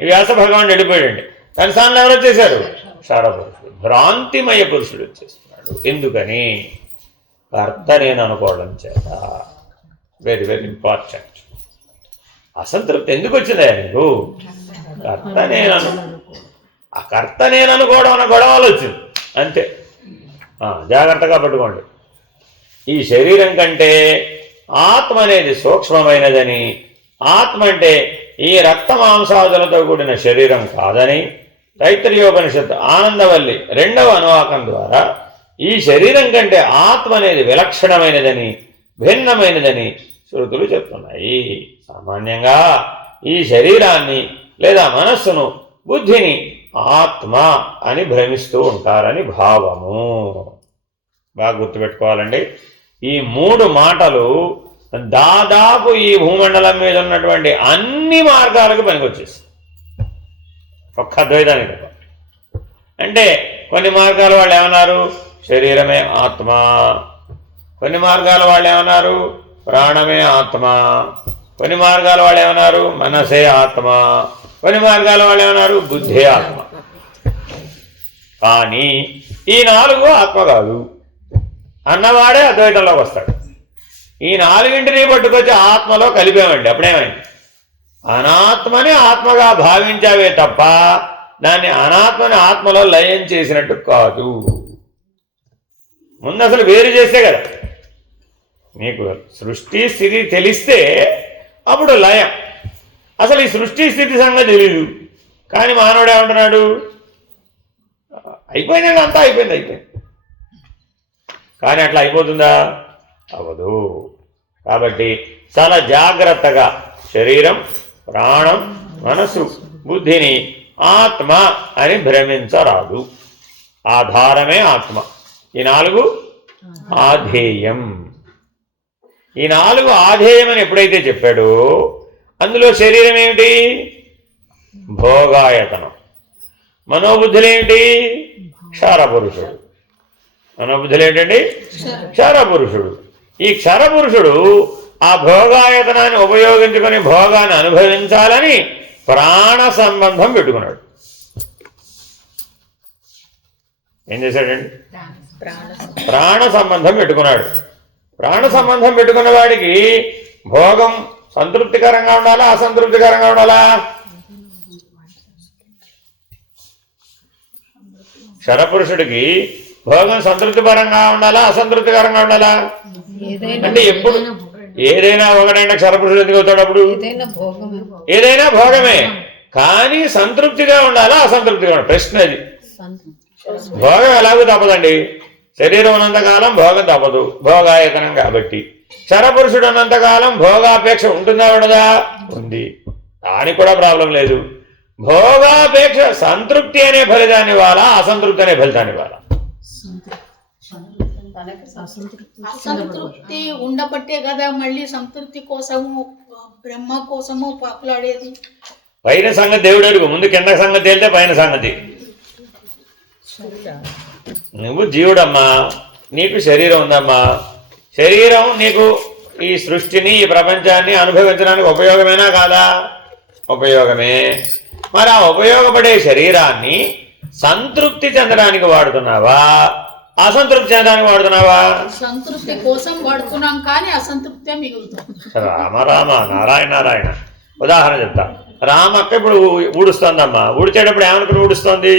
ఈ వ్యాస భగవానుడు వెళ్ళిపోయాడండి. తన స్థానంలో ఎవరు వచ్చేశారు? క్షరపురుషుడు, భ్రాంతిమయ పురుషుడు వచ్చేస్తున్నాడు. ఎందుకని? కర్త నేను అనుకోవడం చేత. Very very important. అసంతృప్తి ఎందుకు వచ్చిందా నీకు? కర్త నేను ఆ కర్త నేను అనుకోవడం అన్న గొడవలు వచ్చింది అంతే. జాగ్రత్తగా పట్టుకోండి. ఈ శరీరం కంటే ఆత్మ అనేది సూక్ష్మమైనదని, ఆత్మ అంటే ఈ రక్త మాంసాదులతో కూడిన శరీరం కాదని తైత్రీయోపనిషత్తు ఆనందవల్లి 2వ అనువాకం ద్వారా ఈ శరీరం కంటే ఆత్మ అనేది విలక్షణమైనదని, భిన్నమైనదని శృతులు చెప్తున్నాయి. సామాన్యంగా ఈ శరీరాన్ని లేదా మనస్సును, బుద్ధిని ఆత్మ అని భ్రమిస్తూ ఉంటారని భావము. బాగా గుర్తుపెట్టుకోవాలండి. ఈ 3 మాటలు దాదాపు ఈ భూమండలం మీద ఉన్నటువంటి అన్ని మార్గాలకు పనికొచ్చేసి ఒక్క అద్వైతానికి. అంటే కొన్ని మార్గాల వాళ్ళు ఏమన్నారు, శరీరమే ఆత్మ, కొన్ని మార్గాల వాళ్ళు ఏమన్నారు ప్రాణమే ఆత్మ, కొన్ని మార్గాల వాళ్ళు ఏమన్నారు మనసే ఆత్మ, కొన్ని మార్గాల వాళ్ళు ఏమన్నారు బుద్ధే ఆత్మ. కానీ ఈ 4 ఆత్మ కాదు అన్నవాడే అద్వైతంలోకి వస్తాడు. ఈ 4ంటిని పట్టుకొచ్చి ఆత్మలో కలిపామండి. అప్పుడేమైంది, అనాత్మని ఆత్మగా భావించావే తప్ప దాన్ని అనాత్మని ఆత్మలో లయం చేసినట్టు కాదు. ముందు అసలు వేరు చేస్తే కదా, నీకు సృష్టి స్థితి తెలిస్తే అప్పుడు లయం. అసలు ఈ సృష్టి స్థితి సంగతి తెలీదు, కానీ మానవుడు ఏమంటున్నాడు, అయిపోయిందండి, అంతా అయిపోయింది. కానీ అట్లా అయిపోతుందా? అవదు. కాబట్టి చాలా జాగ్రత్తగా శరీరం, ప్రాణం, మనసు, బుద్ధిని ఆత్మ అని భ్రమించరాదు. ఆధారమే ఆత్మ. ఈ 4 ఆధేయం. ఈ 4 ఆధేయం అని ఎప్పుడైతే చెప్పాడో అందులో శరీరం ఏమిటి, భోగాయతనం. మనోబుద్ధులేమిటి, క్షారపురుషుడు. మనోబుద్ధులు ఏంటండి, క్షారపురుషుడు. ఈ క్షారపురుషుడు ఆ భోగాయతనాన్ని ఉపయోగించుకొని భోగాన్ని అనుభవించాలని ప్రాణ సంబంధం పెట్టుకున్నాడు. ఏం చేశాడండి, ప్రాణ సంబంధం పెట్టుకున్నాడు. ప్రాణ సంబంధం పెట్టుకున్న వాడికి భోగం సంతృప్తికరంగా ఉండాలా, అసంతృప్తికరంగా ఉండాలా? క్షరపురుషుడికి భోగం సంతృప్తిపరంగా ఉండాలా, అసంతృప్తికరంగా ఉండాలా? అంటే ఎప్పుడు ఏదైనా ఒకటైనా క్షరపురుషుడు ఎందుకు అవుతాడు? అప్పుడు ఏదైనా భోగమే, కానీ సంతృప్తిగా ఉండాలా, అసంతృప్తిగా ఉండాలి? ప్రశ్న అది. భోగం ఎలాగూ తప్పదండి. శరీరం ఉన్నంతకాలం భోగం తప్పదు, భోగాయతనం కాబట్టి. క్షరపురుషుడు ఉన్నంతకాలం భోగాపేక్ష ఉంటుందా ఉండదా? ఉంది. దానికి కూడా ప్రాబ్లం లేదు. భోగాపేక్ష సంతృప్తి అనే ఫలితాన్ని ఇవ్వాలా, అసంతృప్తి అనే ఫలితాన్ని ఇవ్వాలా? అసంతృప్తి ఉండబట్టే కదా మళ్ళీ సంతృప్తి కోసము బ్రహ్మ కోసము పాకులాడేది. పైన సంగతి దేవుడు అడుగు, ముందు కింద సంగతి వెళ్తే పైన సంగతి. నువ్వు జీవుడమ్మా, నీకు శరీరం ఉందమ్మా. శరీరం నీకు ఈ సృష్టిని, ఈ ప్రపంచాన్ని అనుభవించడానికి ఉపయోగమేనా కాదా? ఉపయోగమే. మరి ఆ ఉపయోగపడే శరీరాన్ని సంతృప్తి చెందడానికి వాడుతున్నావా, అసంతృప్తి చెందడానికి వాడుతున్నావా? సంతృప్తి కోసం వాడుతున్నాం, కానీ అసంతృప్తే మిగులుతుంది. రామ రామ నారాయణ నారాయణ. ఉదాహరణ చెప్తా. రామక్క ఇప్పుడు ఊడుస్తోందమ్మా. ఊడిచేటప్పుడు ఏమనుకుని ఊడుస్తోంది?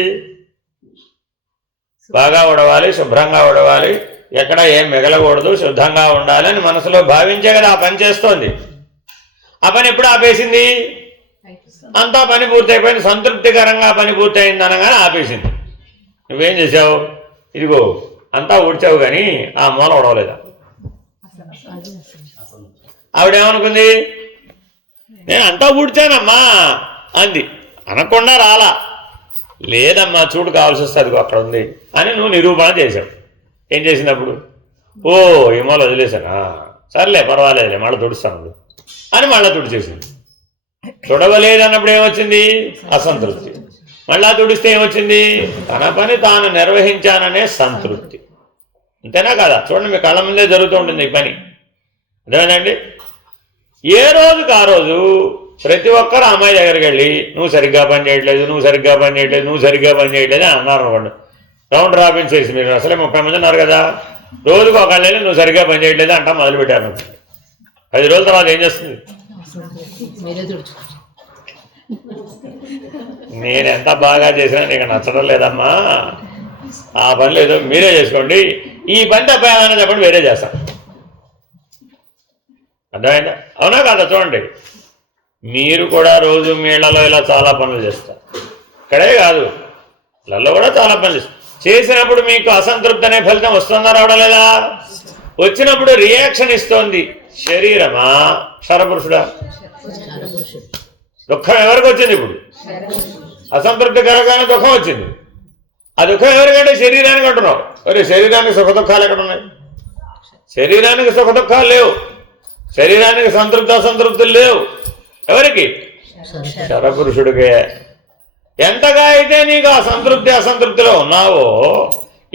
బాగా ఉడవాలి, శుభ్రంగా ఉడవాలి, ఎక్కడ ఏం మిగలకూడదు, శుద్ధంగా ఉండాలి అని మనసులో భావించే కదా ఆ పని చేస్తోంది. ఆ పని ఎప్పుడు ఆపేసింది? అంతా పని పూర్తయిపోయింది, సంతృప్తికరంగా పని పూర్తయింది అనగానే ఆపేసింది. నువ్వేం చేసావు? ఇదిగో అంతా ఊడ్చావు, కానీ ఆ మూల ఉడవలేదా? ఆవిడేమనుకుంది? నేను అంతా ఊడ్చానమ్మా అంది. అనకుండా రాలా. లేదమ్మా, చూడు కావాల్సి వస్తే అదిగో అక్కడ ఉంది అని నువ్వు నిరూపణ చేశావు. ఏం చేసినప్పుడు? ఓ ఈ మూల వదిలేసానా, సర్లే పర్వాలేదులే, మళ్ళీ తుడుస్తాను అని మళ్ళీ తుడిచేసింది. తుడవలేదన్నప్పుడు ఏమొచ్చింది? అసంతృప్తి. మళ్ళా తుడిస్తే ఏమొచ్చింది? తన పని తాను నిర్వహించాననే సంతృప్తి. అంతేనా కదా? చూడండి, మీ కళ్ళ ముందే జరుగుతూ ఉంటుంది ఈ పని. అదేనండి, ఏ రోజుకి ఆ రోజు ప్రతి ఒక్కరు అమ్మాయి దగ్గరికి వెళ్ళి నువ్వు సరిగ్గా పని చేయట్లేదు, నువ్వు సరిగ్గా పని చేయట్లేదు, నువ్వు సరిగ్గా పని చేయట్లేదు అని అన్నారు అనుకోండి. రౌండ్ రాబిన్ చేసి, మీరు అసలే 30 మంది ఉన్నారు కదా, రోజుకు ఒకళ్ళు వెళ్ళి నువ్వు సరిగ్గా పని చేయట్లేదు అంటా మొదలుపెట్టారు. 10 రోజుల తర్వాత ఏం చేస్తుంది? నేను ఎంత బాగా చేసినా నీకు నచ్చడం లేదమ్మా, ఆ పనులు ఏదో మీరే చేసుకోండి, ఈ పని తప్ప ఏమైనా చెప్పండి వేరే చేస్తాం. అర్థమైందా? అవునా కాదా? చూడండి, మీరు కూడా రోజు మీ ఇళ్లలో ఇలా చాలా పనులు చేస్తారు. ఇక్కడే కాదు, ఇళ్లలో కూడా చాలా పనులు చేసినప్పుడు మీకు అసంతృప్తి అనే ఫలితం వస్తుందా రావడం లేదా? వచ్చినప్పుడు రియాక్షన్ ఇస్తోంది శరీరమా, క్షరపురుషుడా? దుఃఖం ఎవరికి వచ్చింది? ఇప్పుడు అసంతృప్తికరంగానే దుఃఖం వచ్చింది. ఆ దుఃఖం ఎవరికంటే శరీరానికి అంటున్నావు. మరి శరీరానికి సుఖదుఖాలు ఎక్కడ ఉన్నాయి? శరీరానికి సుఖదుఖాలు లేవు, శరీరానికి సంతృప్తి అసంతృప్తులు లేవు. ఎవరికి? క్షరపురుషుడికే. ఎంతగా అయితే నీకు ఆ సంతృప్తి అసంతృప్తిలో ఉన్నావో,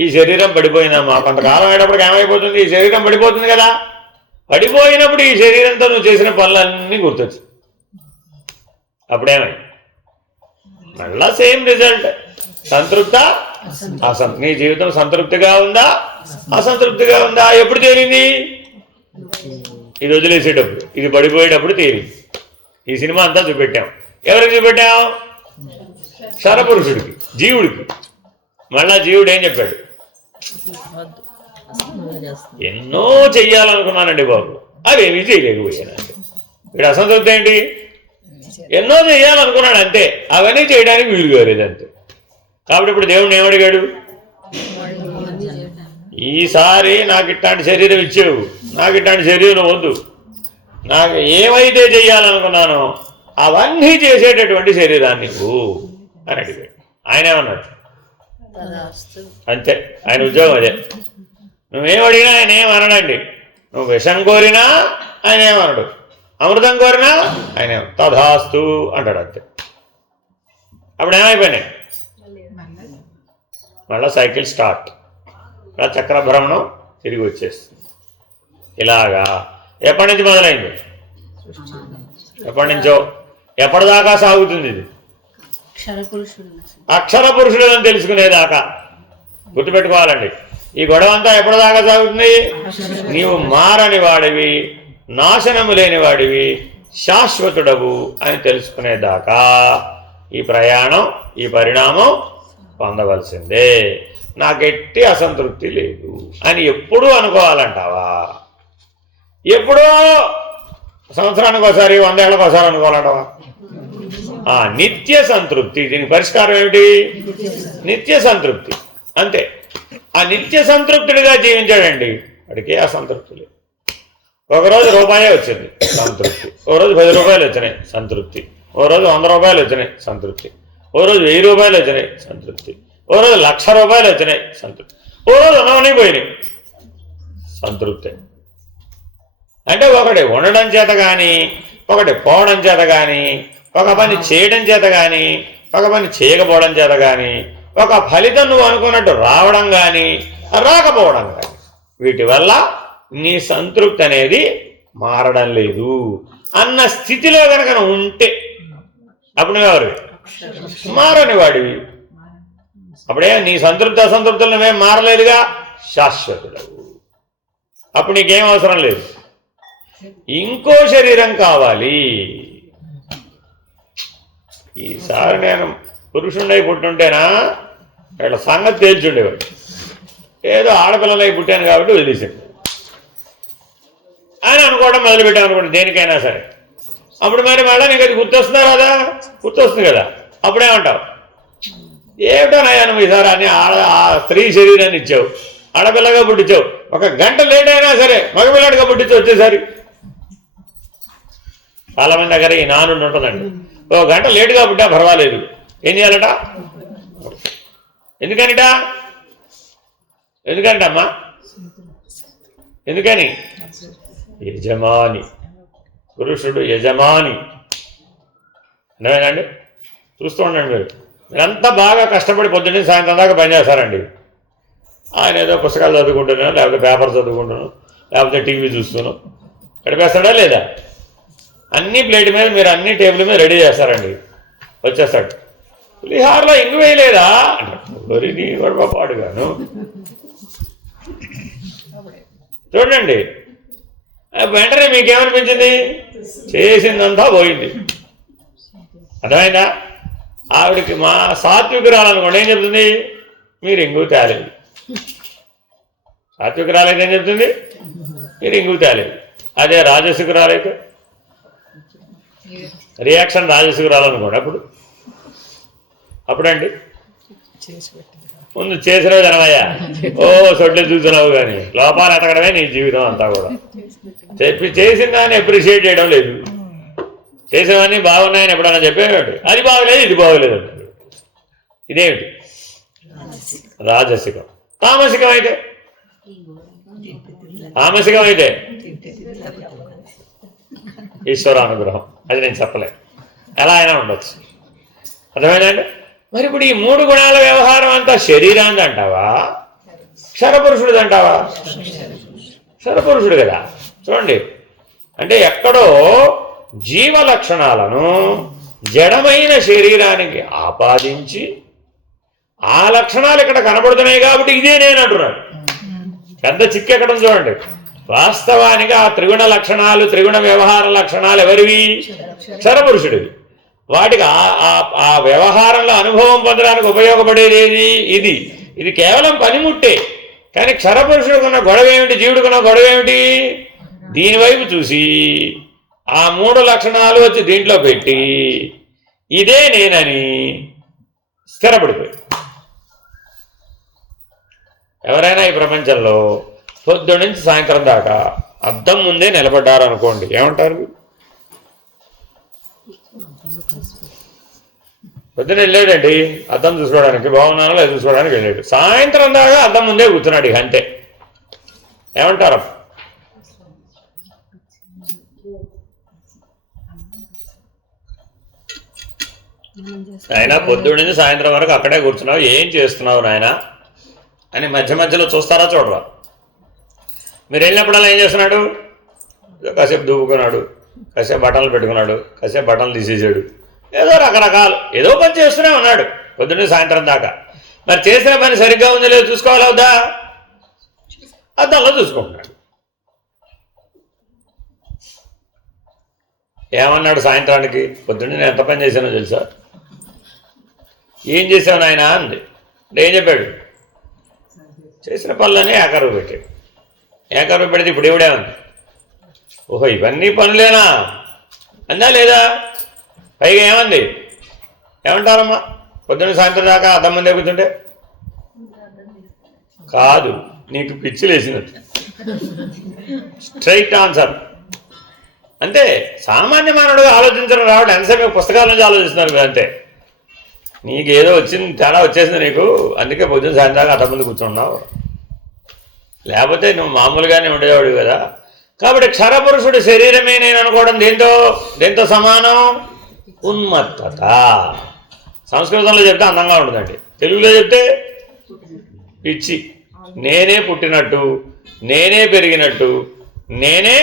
ఈ శరీరం పడిపోయిందమ్మా, కొంతకాలం అయ్యేటప్పటికి ఏమైపోతుంది? ఈ శరీరం పడిపోతుంది కదా. పడిపోయినప్పుడు ఈ శరీరంతో నువ్వు చేసిన పనులన్నీ గుర్తొచ్చు. అప్పుడేమై మళ్ళా సేమ్ రిజల్ట్. సంతృప్త నీ జీవితం సంతృప్తిగా ఉందా అసంతృప్తిగా ఉందా? ఎప్పుడు తేలింది? ఇది వదిలేసేటప్పుడు, ఇది పడిపోయేటప్పుడు తేలింది. ఈ సినిమా అంతా చూపెట్టాం. ఎవరికి చూపెట్టాం? క్షరపురుషుడికి, జీవుడికి. మళ్ళా జీవుడు ఏం చెప్పాడు? ఎన్నో చెయ్యాలనుకున్నానండి బాబు, అవేమీ చేయలేకపోయానండి. ఇక్కడ అసంతృప్తి ఏంటి? ఎన్నో చెయ్యాలనుకున్నాడు అంతే, అవన్నీ చేయడానికి వీలు కాలేదు అంతే. కాబట్టి ఇప్పుడు దేవుడిని ఏమడిగాడు? ఈసారి నాకు ఇట్లాంటి శరీరం ఇచ్చేవు, నాకు ఇట్లాంటి శరీరం వద్దు, నాకు ఏమైతే చెయ్యాలనుకున్నానో అవన్నీ చేసేటటువంటి శరీరాన్ని ఇవ్వు అని అడిగాడు. ఆయన ఏమన్నాడు? అంతే, ఆయన ఉద్యోగం అదే. నువ్వేమడిగినా ఆయన ఏమనడండి. నువ్వు విషం కోరినా ఆయన ఏమనడు, అమృతం కోరినా ఆయన తథాస్తు అంటాడు అంతే. అప్పుడు ఏమైపోయినాయి? మళ్ళీ సైకిల్ స్టార్ట్, మళ్ళీ చక్రభ్రమణం తిరిగి వచ్చేస్తుంది. ఇలాగా ఎప్పటి నుంచి మొదలైంది? ఎప్పటి నుంచో ఎప్పటిదాకా సాగుతుంది ఇది? అక్షర పురుషుడని తెలుసుకునేదాకా. గుర్తుపెట్టుకోవాలండి, ఈ గొడవ అంతా ఎప్పటిదాకా సాగుతుంది? నీవు మారని వాడివి, నాశనము లేని వాడివి, శాశ్వతుడవు అని తెలుసుకునేదాకా ఈ ప్రయాణం, ఈ పరిణామం పొందవలసిందే. నాకెట్టి అసంతృప్తి లేదు అని ఎప్పుడూ అనుకోవాలంటావా? ఎప్పుడో సంవత్సరానికి ఒకసారి, 100 ఏళ్ళకి ఒకసారి అనుకోవాలంటావా? నిత్య సంతృప్తి. దీనికి పరిష్కారం ఏమిటి? నిత్య సంతృప్తి. అంతే. ఆ నిత్య సంతృప్తుడిగా జీవించాడండి, వాడికి అసంతృప్తి లేదు. ఒకరోజు రూపాయే వచ్చింది సంతృప్తి, ఓ రోజు 10 రూపాయలు వచ్చినాయి సంతృప్తి, ఓ రోజు 100 రూపాయలు వచ్చినాయి సంతృప్తి, ఓ రోజు 1000 రూపాయలు వచ్చినాయి సంతృప్తి, ఓ రోజు 1,00,000 రూపాయలు వచ్చినాయి సంతృప్తి, ఓ రోజు ఉన్నవన్నీ పోయినాయి సంతృప్తి. అంటే ఒకటి ఉండడం చేత కానీ, ఒకటి పోవడం చేత కానీ, ఒక పని చేయడం చేత కానీ, ఒక పని చేయకపోవడం చేత కానీ, ఒక ఫలితం నువ్వు అనుకున్నట్టు రావడం కానీ రాకపోవడం కానీ, వీటి వల్ల నీ సంతృప్తి అనేది మారడం లేదు అన్న స్థితిలో కనుక నువ్వు ఉంటే అప్పుడు నువ్వెవరు? మారని వాడివి. అప్పుడే నీ సంతృప్తి అసంతృప్తులు నువ్వేం మారలేదుగా, శాశ్వతుడవు. అప్పుడు నీకేం అవసరం లేదు, ఇంకో శరీరం కావాలి. ఈసారి నేను పురుషుండై పుట్టుంటేనా ఇట్లా సంగతి తేల్చుండేవాడు. ఏదో ఆడపిల్లలై పుట్టాను కాబట్టి వదిలేసాడు అని అనుకోవడం మొదలుపెట్టాను అనుకోండి, దేనికైనా సరే. అప్పుడు మరి మళ్ళీ నీకు అది గుర్తొస్తుందా రాదా? గుర్తొస్తుంది కదా. అప్పుడేమంటావు? ఏమిటోనయ్యా నువ్వు ఈసారి అని ఆ స్త్రీ శరీరాన్ని ఇచ్చావు, ఆడపిల్లగా పుట్టించావు, 1 గంట లేట్ అయినా సరే మగపిల్లాడిగా పుట్టించు వచ్చేసరి. చాలా మంది దగ్గర ఈ నానుండి ఉంటుందండి, 1 గంట లేటుగా పుట్టా పర్వాలేదు, ఏం చేయాలట? ఎందుకంటమ్మా? ఎందుకని? యజమాని, పురుషుడు యజమాని. అర్థమైందండి? చూస్తూ ఉండండి మీరు. మీరంతా బాగా కష్టపడి పొద్దున్నే సాయంత్రం దాకా పనిచేస్తారండి. ఆయన ఏదో పుస్తకాలు చదువుకుంటున్నాను, లేకపోతే పేపర్ చదువుకుంటున్నాను, లేకపోతే టీవీ చూస్తున్నాను, గడిపేస్తాడా లేదా? అన్ని ప్లేట్ మీద మీరు అన్ని టేబుల్ మీద రెడీ చేస్తారండి. వచ్చేస్తాడు, పులిహారలో ఇంగు వేయలేదా అంటారు. నీ గొడవపాటుగాను చూడండి. వెంటనే మీకేమనిపించింది? చేసిందంతా పోయింది. అర్థమైందా? ఆవిడికి మా సాత్వికురాలనుకోండి ఏం చెప్తుంది? మీరు ఇంగు తేలేదు. సాత్వికురాలైతే ఏం చెప్తుంది? మీరు ఇంగు తేలేదు. అదే రాజసికురాలైతే రియాక్షన్ రాజసికురాలనుకోండి. అప్పుడండి ముందు చేసినవి జనమయ్యా, ఓ సొడ్లు చూస్తున్నావు కానీ లోపాలు ఎతకడమే నీ జీవితం అంతా కూడా. చేసిన దాన్ని అప్రిషియేట్ చేయడం లేదు, చేసేవన్నీ బాగున్నాయని ఎప్పుడన్నా చెప్పేవాడు, అది బాగలేదు ఇది బాగోలేదు అంటాడు. ఇదేమిటి? రాజసికం. తామసికమైతే ఈశ్వరానుగ్రహం, అది నేను చెప్పలే, ఎలా అయినా ఉండొచ్చు. అర్థమైందండి? మరి ఇప్పుడు ఈ 3 గుణాల వ్యవహారం అంతా శరీరాన్ని అంటావా, క్షరపురుషుడిది అంటావా? క్షరపురుషుడు కదా. చూడండి, అంటే ఎక్కడో జీవ లక్షణాలను జడమైన శరీరానికి ఆపాదించి ఆ లక్షణాలు ఇక్కడ కనబడుతున్నాయి కాబట్టి ఇదే నేను అంటున్నాడు. పెద్ద చిక్కెక్కడం చూడండి. వాస్తవానికి ఆ త్రిగుణ లక్షణాలు, త్రిగుణ వ్యవహార లక్షణాలు ఎవరివి? క్షరపురుషుడివి. వాటికి ఆ వ్యవహారంలో అనుభవం పొందడానికి ఉపయోగపడేది ఏది? ఇది కేవలం పనిముట్టే. కానీ క్షరపురుషుడికి ఉన్న గొడవ ఏమిటి, జీవుడికున్న గొడవ ఏమిటి? దీనివైపు చూసి ఆ 3 లక్షణాలు వచ్చి దీంట్లో పెట్టి ఇదే నేనని స్థిరపడిపోయి. ఎవరైనా ఈ ప్రపంచంలో పొద్దు నుంచి సాయంత్రం దాకా అద్దం ముందే నిలబడ్డారు అనుకోండి, ఏమంటారు? పొద్దున వెళ్ళాడండి అద్దం చూసుకోవడానికి, బాగున్నానో లేదు చూసుకోవడానికి వెళ్ళాడు. సాయంత్రం దాకా అద్దం ముందే కూర్చున్నాడు, ఇక అంతే. ఏమంటారు? ఆయన పొద్దున్న నుంచి సాయంత్రం వరకు అక్కడే కూర్చున్నావు, ఏం చేస్తున్నావు నాయన అని మధ్య మధ్యలో చూస్తారా చూడరా? మీరు వెళ్ళినప్పుడల్లా ఏం చేస్తున్నాడు? కాసేపు దువ్వుకున్నాడు, కాసేపు బట్టలు పెట్టుకున్నాడు, కాసేపు బట్టలు తీసేసాడు, ఏదో రకరకాలు ఏదో పని చేస్తూనే ఉన్నాడు పొద్దున్నే సాయంత్రం దాకా. మరి చేసిన పని సరిగ్గా ఉందో లేదో చూసుకోవాలి అవుదా? అద్దంలో చూసుకుంటున్నాడు. ఏమన్నాడు సాయంత్రానికి? పొద్దున్నే నేను ఎంత పని చేశానో తెలుసా? ఏం చేసావు నాయన అంది. ఏం చెప్పాడు? చేసిన పనులన్నీ ఏకరువు పెట్టాడు. ఏకరువు పెడితే ఇప్పుడు ఎవడే ఉంది? ఓహో ఇవన్నీ పనులేనా అందా లేదా? పైగా ఏమంది? ఏమంటారమ్మా పొద్దున్న సాయంత్రం దాకా అద్దం ముందే కూర్చుంటే? కాదు, నీకు పిచ్చి లేచినట్టు. Straight answer. అంతే. సామాన్య మానవుడుగా ఆలోచించడం రావడం ఎంతసేపు పుస్తకాల నుంచి ఆలోచిస్తున్నారు మీరు. అంతే. నీకేదో వచ్చింది, తేడా వచ్చేసింది నీకు, అందుకే పొద్దున్న సాయంత్రం దాకా అద్దం ముందు కూర్చున్నావు. లేకపోతే నువ్వు మామూలుగానే ఉండేవాడు కదా. కాబట్టి క్షరపురుషుడి శరీరమే నేను అనుకోవడం దేంతో సమానం? ఉన్మత్తత. సంస్కృతంలో చెప్తే అందంగా ఉంటుందండి, తెలుగులో చెప్తే పిచ్చి. నేనే పుట్టినట్టు, నేనే పెరిగినట్టు, నేనే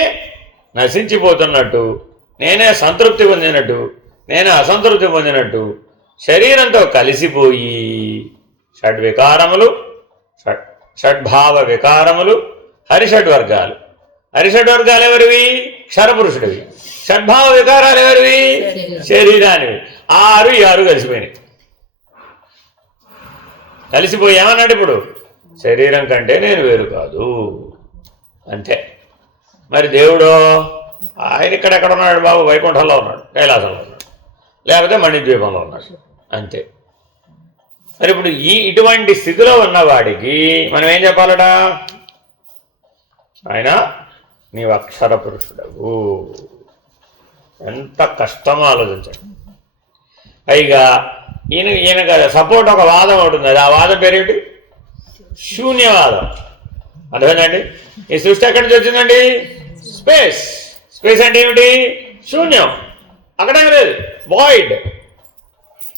నశించిపోతున్నట్టు, నేనే సంతృప్తి పొందినట్టు, నేనే అసంతృప్తి పొందినట్టు శరీరంతో కలిసిపోయి షడ్వికారములు, షడ్భావ వికారములు, హరిషడ్వర్గాలు. హరిషడ్వర్గాలు ఎవరివి? క్షరపురుషుడివి. షడ్భావ వికారాలు ఎవరివి? శరీరానివి. 6 కలిసిపోయినాయి. కలిసిపోయి ఏమన్నాడు ఇప్పుడు? శరీరం కంటే నేను వేరు కాదు, అంతే. మరి దేవుడు ఆయన ఇక్కడెక్కడ ఉన్నాడు బాబు? వైకుంఠంలో ఉన్నాడు, కైలాసంలో ఉన్నాడు, లేకపోతే మణిద్వీపంలో ఉన్నాడు, అంతే. మరి ఇప్పుడు ఇటువంటి స్థితిలో ఉన్నవాడికి మనం ఏం చెప్పాలట? ఆయన నీవు అక్షర పురుషుడవు. ఎంత కష్టమో ఆలోచించండి. పైగా ఈయన సపోర్ట్ ఒక వాదం ఉంటుంది, అది ఆ వాదం పేరేంటి? శూన్యవాదం. అర్థమైందండి? ఈ సృష్టి ఎక్కడి నుంచి వచ్చిందండి? స్పేస్. స్పేస్ అంటే ఏమిటి? శూన్యం, అక్కడేం లేదు, వాయిడ్.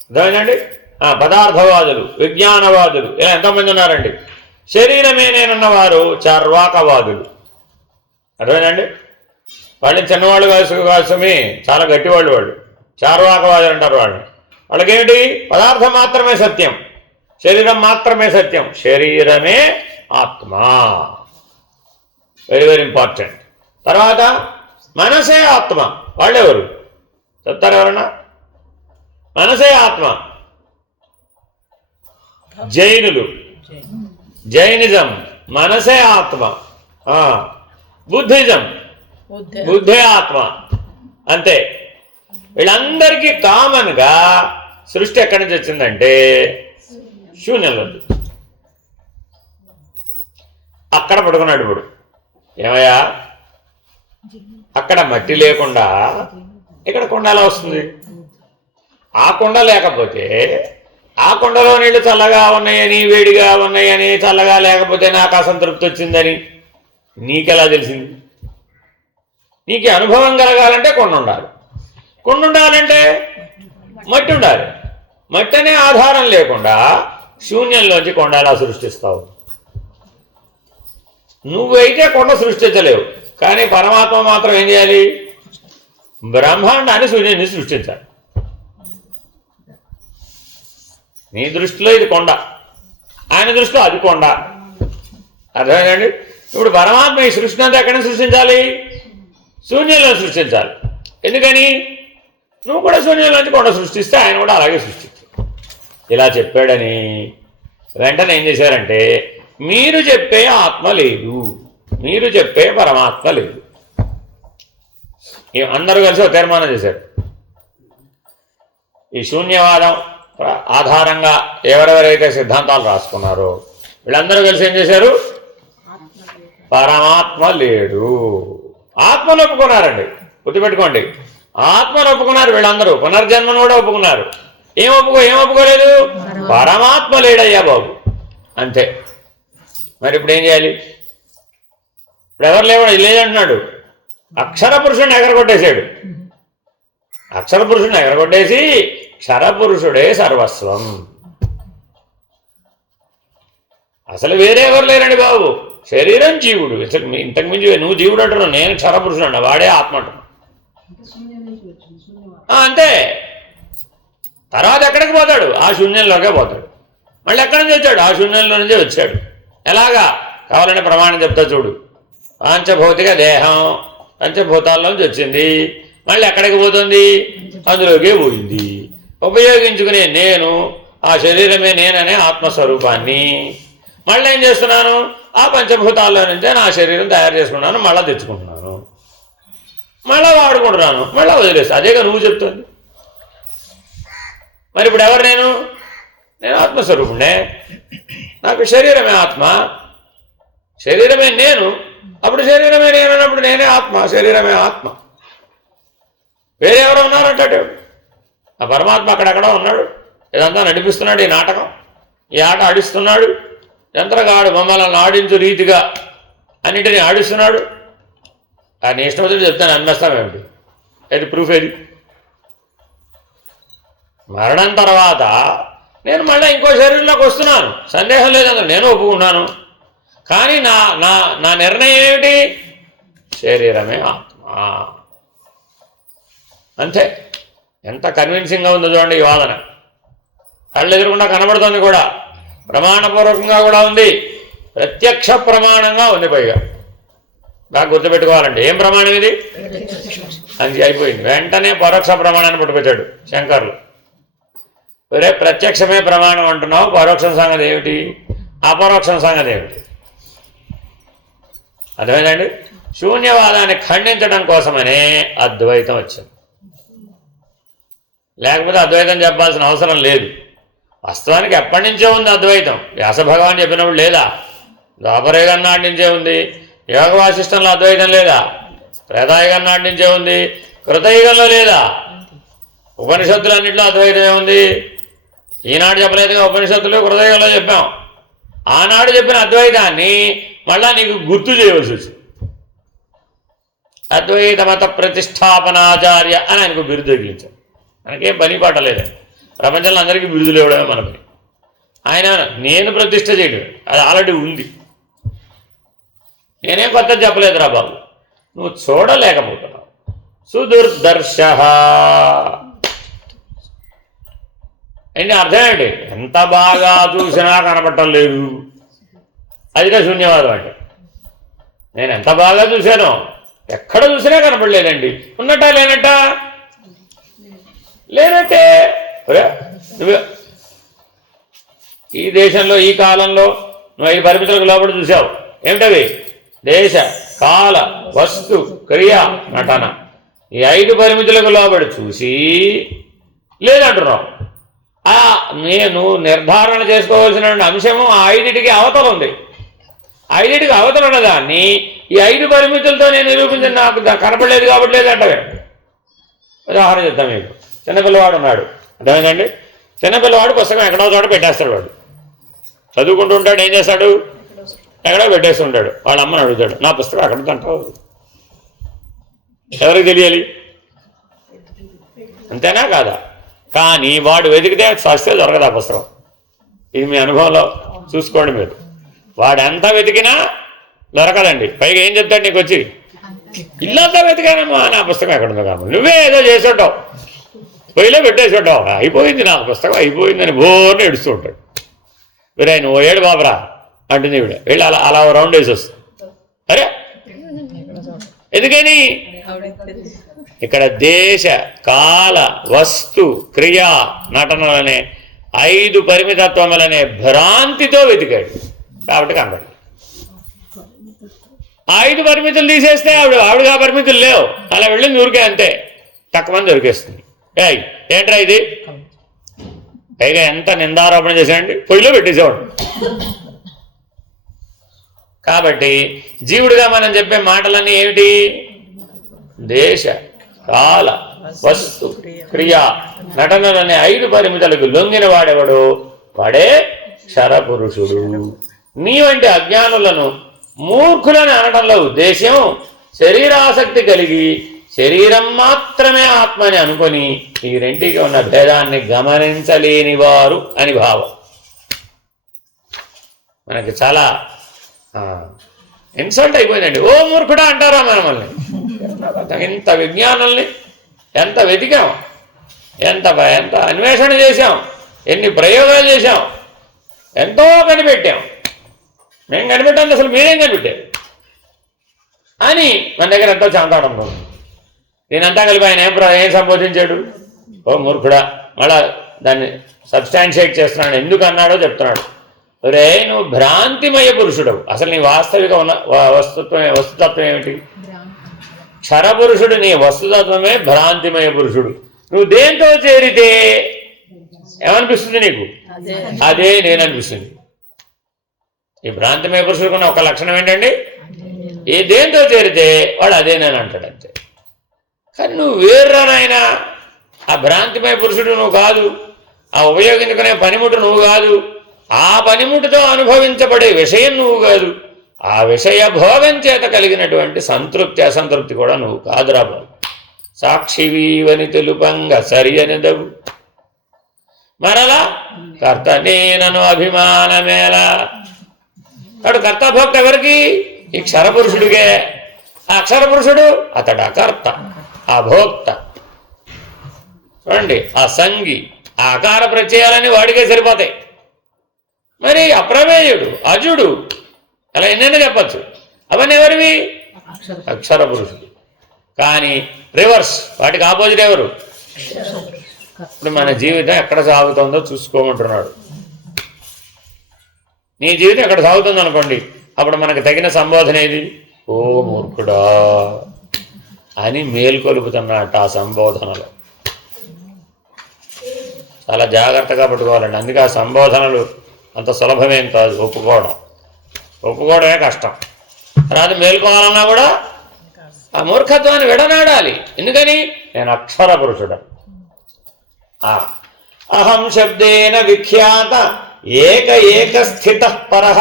అర్థమైందండి? పదార్థవాదులు, విజ్ఞానవాదులు ఇలా ఎంతోమంది ఉన్నారండి. శరీరమే నేనున్నవారు చార్వాకవాదులు. అర్థమైందండి? వాళ్ళని చిన్నవాళ్ళు కాసుమి, చాలా గట్టివాళ్ళు వాళ్ళు. చార్వాకవాదులు అంటారు వాళ్ళని. వాళ్ళకేమిటి? పదార్థం మాత్రమే సత్యం, శరీరం మాత్రమే సత్యం, శరీరమే ఆత్మ. Very very important. తర్వాత మనసే ఆత్మ. వాళ్ళెవరు చెప్తారు? ఎవరన్నా? మనసే ఆత్మ. జైనులు, జైనిజం మనసే ఆత్మ. బుద్ధిజం బుద్ధే ఆత్మ, అంతే. వీళ్ళందరికీ కామన్గా సృష్టి ఎక్కడి నుంచి వచ్చిందంటే శూన్యంలో. అక్కడ పడుకున్నాడు ఇప్పుడు. ఏమయ్యా, అక్కడ మట్టి లేకుండా ఇక్కడ కొండ ఎలా వస్తుంది? ఆ కొండ లేకపోతే ఆ కుండలో నీళ్లు చల్లగా ఉన్నాయని, వేడిగా ఉన్నాయని, చల్లగా లేకపోతే నాకు అసంతృప్తి వచ్చిందని నీకెలా తెలిసింది? నీకు అనుభవం కలగాలంటే కుండ ఉండాలి. కుండ ఉండాలంటే మట్టి ఉండాలి. మట్టి అనే ఆధారం లేకుండా శూన్యంలోంచి కొండ ఎలా సృష్టిస్తావు? నువ్వైతే కొండ సృష్టించలేవు, కానీ పరమాత్మ మాత్రం ఏం చేయాలి? బ్రహ్మాండాన్ని శూన్యాన్ని సృష్టించాలి. నీ దృష్టిలో ఇది కొండ, ఆయన దృష్టిలో అది కొండ. అర్థమైందండి? ఇప్పుడు పరమాత్మ ఈ సృష్టిని అంతా ఎక్కడ సృష్టించాలి? శూన్యంలో సృష్టించాలి. ఎందుకని? నువ్వు కూడా శూన్యంలోంచి కొండ సృష్టిస్తే ఆయన కూడా అలాగే సృష్టించాడు. ఇలా చెప్పాడని వెంటనే ఏం చేశారంటే, మీరు చెప్పే ఆత్మ లేదు, మీరు చెప్పే పరమాత్మ లేదు. అందరూ కలిసి ఒక తీర్మానం చేశారు. ఈ శూన్యవాదం ఆధారంగా ఎవరెవరైతే సిద్ధాంతాలు రాసుకున్నారో వీళ్ళందరూ కలిసి ఏం చేశారు? పరమాత్మ లేడు, ఆత్మను ఒప్పుకున్నారండి. గుర్తుపెట్టుకోండి, ఆత్మను ఒప్పుకున్నారు వీళ్ళందరూ. పునర్జన్మను కూడా ఒప్పుకున్నారు. ఏం ఒప్పుకోలేదు? పరమాత్మ లేడయ్యా బాబు, అంతే. మరి ఇప్పుడు ఏం చేయాలి? ఇప్పుడు ఎవరు లేదంటున్నాడు. అక్షర పురుషుడిని ఎగరగొట్టేశాడు. అక్షర పురుషుడిని ఎగరగొట్టేసి క్షరపురుషుడే సర్వస్వం. అసలు వేరే ఎవరు లేరండి బాబు. శరీరం జీవుడు. ఇంతకు మించి నువ్వు జీవుడు అంటున్నావు, నేను క్షరపురుషుడు అన్నా, వాడే ఆత్మ అంటున్నావు. అంతే. తర్వాత ఎక్కడికి పోతాడు? ఆ శూన్యంలోకే పోతాడు. మళ్ళీ ఎక్కడి నుంచి వచ్చాడు? ఆ శూన్యంలో నుంచే వచ్చాడు. ఎలాగా? కావాలంటే ప్రమాణం చెప్తా చూడు. పంచభౌతిక దేహం పంచభూతాల్లోంచి వచ్చింది, మళ్ళీ ఎక్కడికి పోతుంది? అందులోకే పోయింది. ఉపయోగించుకునే నేను, ఆ శరీరమే నేననే ఆత్మస్వరూపాన్ని మళ్ళీ ఏం చేస్తున్నాను? ఆ పంచభూతాల్లో నుంచే నా శరీరం తయారు చేసుకున్నాను, మళ్ళీ తెచ్చుకుంటున్నాను, మళ్ళీ వాడుకుంటున్నాను, మళ్ళీ వదిలేస్తా. అదేగా నువ్వు చెప్తుంది. మరి ఇప్పుడు ఎవరు? నేను ఆత్మస్వరూపుణ్ణే. నాకు శరీరమే ఆత్మ, శరీరమే నేను. అప్పుడు శరీరమే నేను అన్నప్పుడు నేనే ఆత్మ, శరీరమే ఆత్మ. వేరే ఎవరో ఉన్నారంటాడు. ఆ పరమాత్మ అక్కడెక్కడో ఉన్నాడు. ఇదంతా నడిపిస్తున్నాడు ఈ నాటకం, ఈ ఆట ఆడిస్తున్నాడు. యంత్రగాడు మమ్మల్ని ఆడించు రీతిగా అన్నింటినీ ఆడిస్తున్నాడు. ఆయన ఇష్టం వచ్చినట్టు చెప్తాను, అన్వేస్తామేమిటి? అది ప్రూఫ్ ఏది? మరణం తర్వాత నేను మళ్ళీ ఇంకో శరీరంలోకి వస్తున్నాను, సందేహం లేదంటే నేను ఒప్పుకున్నాను. కానీ నా నా నా నిర్ణయం ఏమిటి? శరీరమే ఆత్మ, అంతే. ఎంత కన్విన్సింగ్గా ఉందో చూడండి ఈ వాదన. కళ్ళు ఎదురకుండా కనబడుతుంది కూడా, ప్రమాణపూర్వకంగా కూడా ఉంది, ప్రత్యక్ష ప్రమాణంగా ఉంది. పైగా బాగా గుర్తుపెట్టుకోవాలండి. ఏం ప్రమాణం ఇది? అది అయిపోయింది. వెంటనే పరోక్ష ప్రమాణాన్ని పుట్టుకొచ్చాడు శంకర్లు. వేరే ప్రత్యక్షమే ప్రమాణం అంటున్నావు, పరోక్షం సంగతి ఏమిటి? అపరోక్షం సంగతి ఏమిటి? అర్థమైందండి? శూన్యవాదాన్ని ఖండించడం కోసమనే అద్వైతం వచ్చింది. లేకపోతే అద్వైతం చెప్పాల్సిన అవసరం లేదు. వాస్తవానికి ఎప్పటి నుంచో ఉంది అద్వైతం. వ్యాస భగవాన్ చెప్పినప్పుడు లేదా? ద్వాపరయుగం నాటి నుంచే ఉంది. యోగ వాసిష్టంలో అద్వైతం లేదా? త్రేతాయుగం నాటి నుంచే ఉంది. కృతయుగంలో లేదా? ఉపనిషత్తులు అన్నింటిలో అద్వైతమే ఉంది. ఈనాడు చెప్పలేదుగా ఉపనిషత్తులు, కృతయుగంలో చెప్పాం. ఆనాడు చెప్పిన అద్వైతాన్ని మళ్ళా నీకు గుర్తు చేయవలసి వచ్చింది. అద్వైత మత ప్రతిష్టాపనాచార్య అని ఆయనకు బిరుదు తగిలించాం. మనకేం పని పాట లేదండి. ప్రపంచంలో అందరికీ బిరుదులు ఇవ్వడమే మన పని. ఆయన నేను ప్రతిష్ట చేయడం అది ఆల్రెడీ ఉంది. నేనేం కొత్త చెప్పలేదురా బాబు, నువ్వు చూడలేకపోతున్నావు. సుదుర్దర్శ అంటే అర్థం ఏంటి? ఎంత బాగా చూసినా కనపడటం లేదు, అదిగా శూన్యవాదం అంటే. నేను ఎంత బాగా చూశానో ఎక్కడ చూసినా కనపడలేదండి. ఉన్నట్టా లేనట్టా? లేనట్టే. నువ్వు ఈ దేశంలో ఈ కాలంలో నువ్వు 5 పరిమితులకు లోపల చూసావు. ఏమిటవి? దేశ, కాల, వస్తు, క్రియ, నటన. ఈ 5 పరిమితులకు లోబడి చూసి లేదంటున్నావు. నేను నిర్ధారణ చేసుకోవాల్సిన అంశము ఆ 5టికి అవతల ఉంది. 5టికి అవతల ఉన్నదాన్ని ఈ 5 పరిమితులతో నేను నిరూపించిన నాకు కనపడలేదు కాబట్టి లేదంటే. ఉదాహరణ చెప్తాను మీకు. చిన్నపిల్లవాడు ఉన్నాడు, అర్థమైందండి? చిన్నపిల్లవాడు పుస్తకం ఎక్కడో చోట పెట్టేస్తాడు. వాడు చదువుకుంటూ ఉంటాడు, ఏం చేస్తాడు, ఎక్కడో పెట్టేస్తుంటాడు. వాళ్ళ అమ్మని అడుగుతాడు, నా పుస్తకం ఎక్కడ అంటావు, ఎవరికి తెలియాలి, అంతేనా కాదా? కానీ వాడు వెతికితే సస్తే దొరకదు ఆ పుస్తకం. ఇది మీ అనుభవంలో చూసుకోండి మీరు. వాడు ఎంత వెతికినా దొరకదండి. పైగా ఏం చెప్తాడు నీకు వచ్చి, ఇల్లంతా వెతికానమ్మా, నా పుస్తకం ఎక్కడుందో కాదు, నువ్వే ఏదో చేసి ఉంటావు, పొయ్యిలో పెట్టేసి ఉంటావు, అయిపోయింది నా పుస్తకం అయిపోయిందని బోర్ని ఏడుస్తూ ఉంటాడు. వీరే నువ్వు ఏడు బాబరా అంటుంది ఈవిడ. వీళ్ళు అలా అలా రౌండ్ వేసి వస్తుంది. అరే ఎందుకని ఇక్కడ దేశ కాల వస్తు క్రియా నటనలనే 5 పరిమితత్వములనే భ్రాంతితో వెతికాడు కాబట్టి కనబడి. 5 పరిమితులు తీసేస్తే ఆవిడగా పరిమితులు లేవు, అలా వెళ్ళింది ఊరికే అంతే, తక్కువ మంది దొరికేస్తుంది. ఏంట్రా ఇది, పైగా ఎంత నిందారోపణ చేశాడండి, పొయ్యిలో పెట్టేసేవాడు. కాబట్టి జీవుడిగా మనం చెప్పే మాటలన్నీ ఏమిటి, దేశ కాల వస్తు క్రియా నటనలనే 5 పరిమితులకు లొంగిన వాడెవడు, వాడే క్షరపురుషుడు. నీ వంటి అజ్ఞానులను మూర్ఖులను అనడంలో ఉద్దేశం శరీరాసక్తి కలిగి శరీరం మాత్రమే ఆత్మని అనుకొని ఈ రెంటికి ఉన్న భేదాన్ని గమనించలేని వారు అని భావం. మనకి చాలా ఇన్సల్ట్ అయిపోయిందండి. ఓ మూర్ఖుడా అంటారా మనల్ని? ఇంత విజ్ఞానుల్ని ఎంత వెతికాం, ఎంత ఎంత అన్వేషణ చేశాం, ఎన్ని ప్రయోగాలు చేశాం, ఎంతో కనిపెట్టాం. మేము కనిపెట్టాం, అసలు మీరేం కనిపెట్టారు అని మన దగ్గర ఎంతో చాంతాడం ఉంది. నేనంతా కలిపి ఆయన ఏం సంబోధించాడు, ఓ మూర్ఖుడా. మళ్ళా దాన్ని సబ్స్టాన్షియేట్ చేస్తున్నాడు, ఎందుకు అన్నాడో చెప్తున్నాడు. రే నువ్వు భ్రాంతిమయ పురుషుడు, అసలు నీ వాస్తవిక ఉన్న వస్తుతత్వం ఏమిటి? క్షరపురుషుడు నీ వస్తుతత్వమే భ్రాంతిమయ పురుషుడు. నువ్వు దేంతో చేరితే ఏమనిపిస్తుంది నీకు, అదే నేననిపిస్తుంది. ఈ భ్రాంతిమయ పురుషుడుకున్న ఒక లక్షణం ఏంటండి, ఏ దేంతో చేరితే వాడు అదే నేను అంటాడు అంతే. కానీ నువ్వు వేర్రానైనా ఆ భ్రాంతిమయ పురుషుడు నువ్వు కాదు, ఆ ఉపయోగించుకునే పనిముట్టు నువ్వు కాదు, ఆ పనిముట్టుతో అనుభవించబడే విషయం నువ్వు కాదు, ఆ విషయ భోగం చేత కలిగినటువంటి సంతృప్తి అసంతృప్తి కూడా నువ్వు కాదురా బాబు. సాక్షివీవని తెలుపంగా సరి అనిదవు మరలా కర్త నేనను అభిమానమేలా. అటు కర్తభోక్త ఎవరికి? ఈ క్షరపురుషుడికే. ఆ అక్షరపురుషుడు అతడు అకర్త, ఆ భోక్త. చూడండి, ఆ సంగి, ఆ ఆకార ప్రత్యయాలన్నీ వాడికే సరిపోతాయి. మరి అప్రమేయుడు, అజుడు, అలా ఎన్నైనా చెప్పచ్చు. అవన్నీ ఎవరివి? అక్షర పురుషుడు. కానీ రివర్స్, వాటికి ఆపోజిట్ ఎవరు? ఇప్పుడు మన జీవితం ఎక్కడ సాగుతుందో చూసుకోమంటున్నాడు. నీ జీవితం ఎక్కడ సాగుతుంది అనుకోండి, అప్పుడు మనకు తగిన సంబోధన ఏది? ఓ మూర్ఖుడా అని మేల్కొలుపుతున్నట్టు ఆ సంబోధనలు. చాలా జాగ్రత్తగా పట్టుకోవాలండి. అందుకే ఆ సంబోధనలు అంత సులభమేం కాదు. ఒప్పుకోవడమే కష్టం. తర్వాత మేల్కోవాలన్నా కూడా ఆ మూర్ఖత్వాన్ని విడనాడాలి. ఎందుకని? నేను అక్షర పురుషుడు. అహం శబ్దేన విఖ్యాత ఏక స్థిత పరః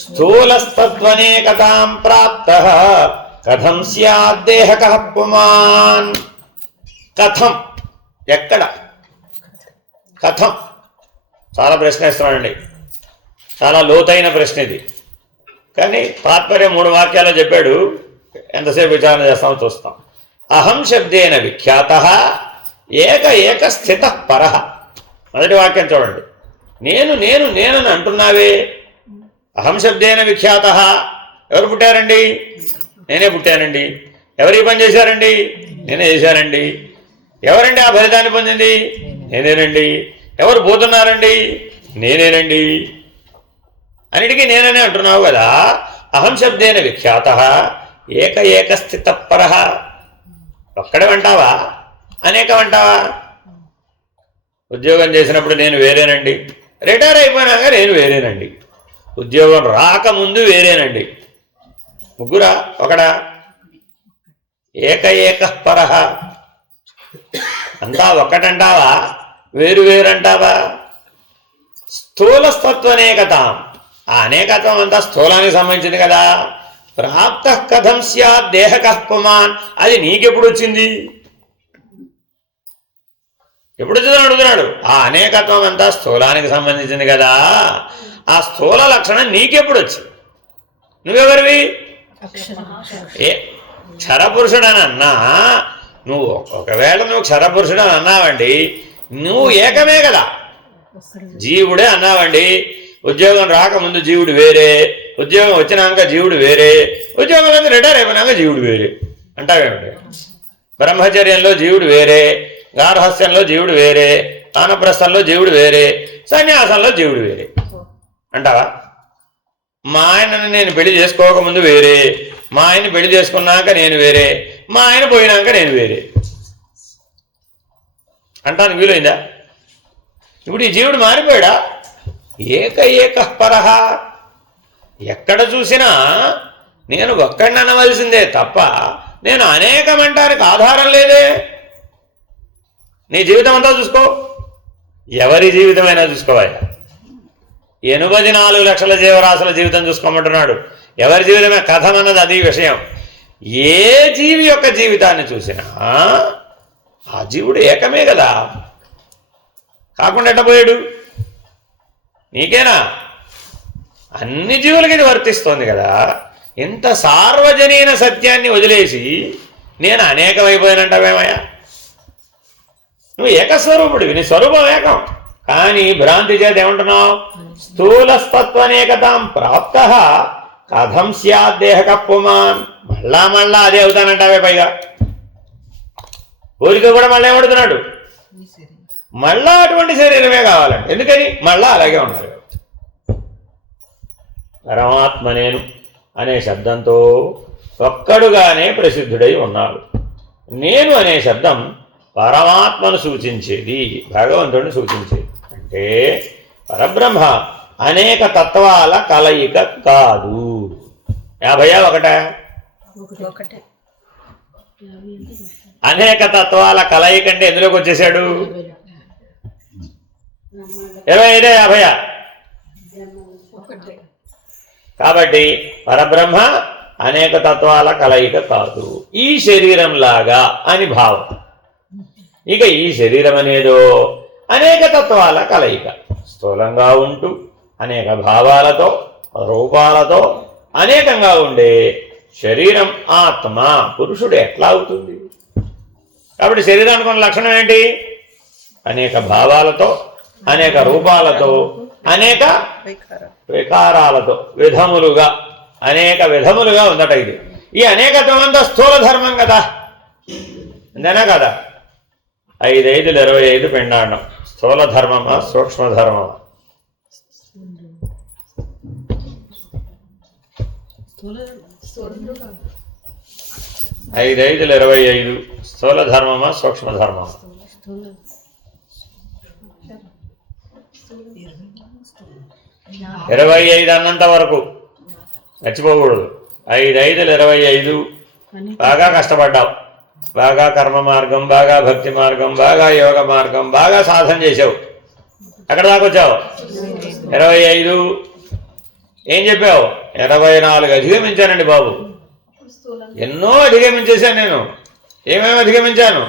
స్థూలస్తత్వనేకతాం ప్రాప్తః కథం స్యాద్దేహకః పుమాన్. కథం, ఎక్కడ? కథం చాలా ప్రశ్న ఇస్తున్నానండి, చాలా లోతైన ప్రశ్న ఇది. కానీ తాత్పర్యం 3 వాక్యాల్లో చెప్పాడు. ఎంతసేపు విచారణ చేస్తామో చూస్తాం. అహం శబ్దేన విఖ్యాతః ఏక స్థిత పరః. మొదటి వాక్యం చూడండి. నేనని అంటున్నావే. అహం శబ్దేన విఖ్యాతః. ఎవరు పుట్టారండి? నేనే పుట్టానండి. ఎవరు ఈ పని చేశారండి? నేనే చేశానండి. ఎవరండి ఆ ఫలితాన్ని పొందింది? నేనేనండి. ఎవరు పోతున్నారండి? నేనేనండి. అన్నిటికీ నేననే అంటున్నావు కదా. అహం శబ్దేన విఖ్యాతః ఏక స్థిత పరః. ఒక్కడే అంటావా, అనేకం అంటావా? ఉద్యోగం చేసినప్పుడు నేను వేరేనండి, రిటైర్ అయిపోయినాక నేను వేరేనండి, ఉద్యోగం రాకముందు వేరేనండి. ముగ్గురా? ఒకడా? ఏక పరః. అంతా ఒక్కటంటావా? వేరు వేరు అంటావా? స్థూలస్తత్వనేకత, ఆ అనేకత్వం అంతా స్థూలానికి సంబంధించింది కదా. ప్రాప్త కథం స్యాత్ దేహకః పుమాన్, అది నీకెప్పుడు వచ్చింది? ఎప్పుడు వచ్చిందని అడుగుతున్నాడు. ఆ అనేకత్వం అంతా స్థూలానికి సంబంధించింది కదా, ఆ స్థూల లక్షణం నీకెప్పుడు వచ్చింది? నువ్వెవరివి? ఏ క్షరపురుషుడని అన్నా, నువ్వు ఒకవేళ నువ్వు క్షరపురుషుడని అన్నావండి, నువ్వు ఏకమే కదా, జీవుడే అన్నావండి. ఉద్యోగం రాకముందు జీవుడు వేరే, ఉద్యోగం వచ్చినాక జీవుడు వేరే, ఉద్యోగం మీద రిటైర్ అయిపోయినాక జీవుడు వేరే అంటావేమిటి? బ్రహ్మచర్యంలో జీవుడు వేరే, గార్హస్థ్యంలో జీవుడు వేరే, వానప్రస్థంలో జీవుడు వేరే, సన్యాసంలో జీవుడు వేరే అంటావా? మా ఆయనను నేను పెళ్లి చేసుకోకముందు వేరే, మా ఆయన పెళ్లి చేసుకున్నాక నేను వేరే, మా ఆయన పోయినాక నేను వేరే అంటానికి వీలైందా? ఇప్పుడు ఈ జీవుడు మారిపోయాడా? ఏక పరహ. ఎక్కడ చూసినా నేను ఒక్కడిని అనవలసిందే తప్ప నేను అనేకమంటానికి ఆధారం లేదే. నీ జీవితం అంతా చూసుకో, ఎవరి జీవితమైనా చూసుకోవాలి. 84 లక్షల జీవరాశుల జీవితం చూసుకోమంటున్నాడు. ఎవరి జీవితమే కథం అన్నది అది విషయం. ఏ జీవి యొక్క జీవితాన్ని చూసినా ఆ జీవుడు ఏకమే కదా, కాకుండా ఎట్టపోయాడు? నీకేనా? అన్ని జీవులకి ఇది వర్తిస్తోంది కదా. ఇంత సార్వజనీన సత్యాన్ని వదిలేసి నేను అనేకమైపోయానంటావేమయ్యా? నువ్వు ఏకస్వరూపుడివి, నీ స్వరూపం ఏకం. కానీ భ్రాంతి చేత ఏమంటున్నావు? స్థూలస్తత్వనేకతాం ప్రాప్త కథం స్యాత్ దేహకః పుమాన్. మళ్ళా అదే అవుతానంటావే. పైగా కోరిక కూడా మళ్ళీ ఏమడుతున్నాడు? మళ్ళా అటువంటి శరీరమే కావాలండి. ఎందుకని? మళ్ళా అలాగే ఉన్నారు. పరమాత్మ నేను అనే శబ్దంతో ఒక్కడుగానే ప్రసిద్ధుడై ఉన్నాడు. నేను అనే శబ్దం పరమాత్మను సూచించేది, భగవంతుడిని సూచించేది. అంటే పరబ్రహ్మ అనేక తత్వాల కలయిక కాదు. 51 అనేక తత్వాల కలయిక అంటే ఎందులోకి వచ్చేసాడు? 25 50. కాబట్టి పరబ్రహ్మ అనేక తత్వాల కలయిక కాదు, ఈ శరీరంలాగా అని భావం. ఇక ఈ శరీరం అనేదో అనేక తత్వాల కలయిక. స్థూలంగా ఉంటూ అనేక భావాలతో రూపాలతో అనేకంగా ఉండే శరీరం ఆత్మ పురుషుడు ఎట్లా అవుతుంది? కాబట్టి శరీరానికి ఉన్న లక్షణం ఏంటి? అనేక భావాలతో, అనేక రూపాలతో, అనేక వికారాలతో, విధములుగా, అనేక విధములుగా ఉందట. ఇది ఈ అనేకత్వం అంతా స్థూల ధర్మం కదా, అంతేనా కదా? 5 5 25 పిండాండం. స్థూల ధర్మమా సూక్ష్మ ధర్మమా? ఐదు 5 25 స్థూల ధర్మమా సూక్ష్మ ధర్మమా? 25 అన్నంత వరకు మర్చిపోకూడదు. 5 5 25 బాగా కష్టపడ్డావు, బాగా కర్మ మార్గం, బాగా భక్తి మార్గం, బాగా యోగ మార్గం, బాగా సాధన చేసావు. ఎక్కడ దాకా వచ్చావు? 25. ఏం చెప్పావు? 24 అధిగమించానండి బాబు. ఎన్నో అధిగమించేశాను నేను. ఏమేమి అధిగమించాను?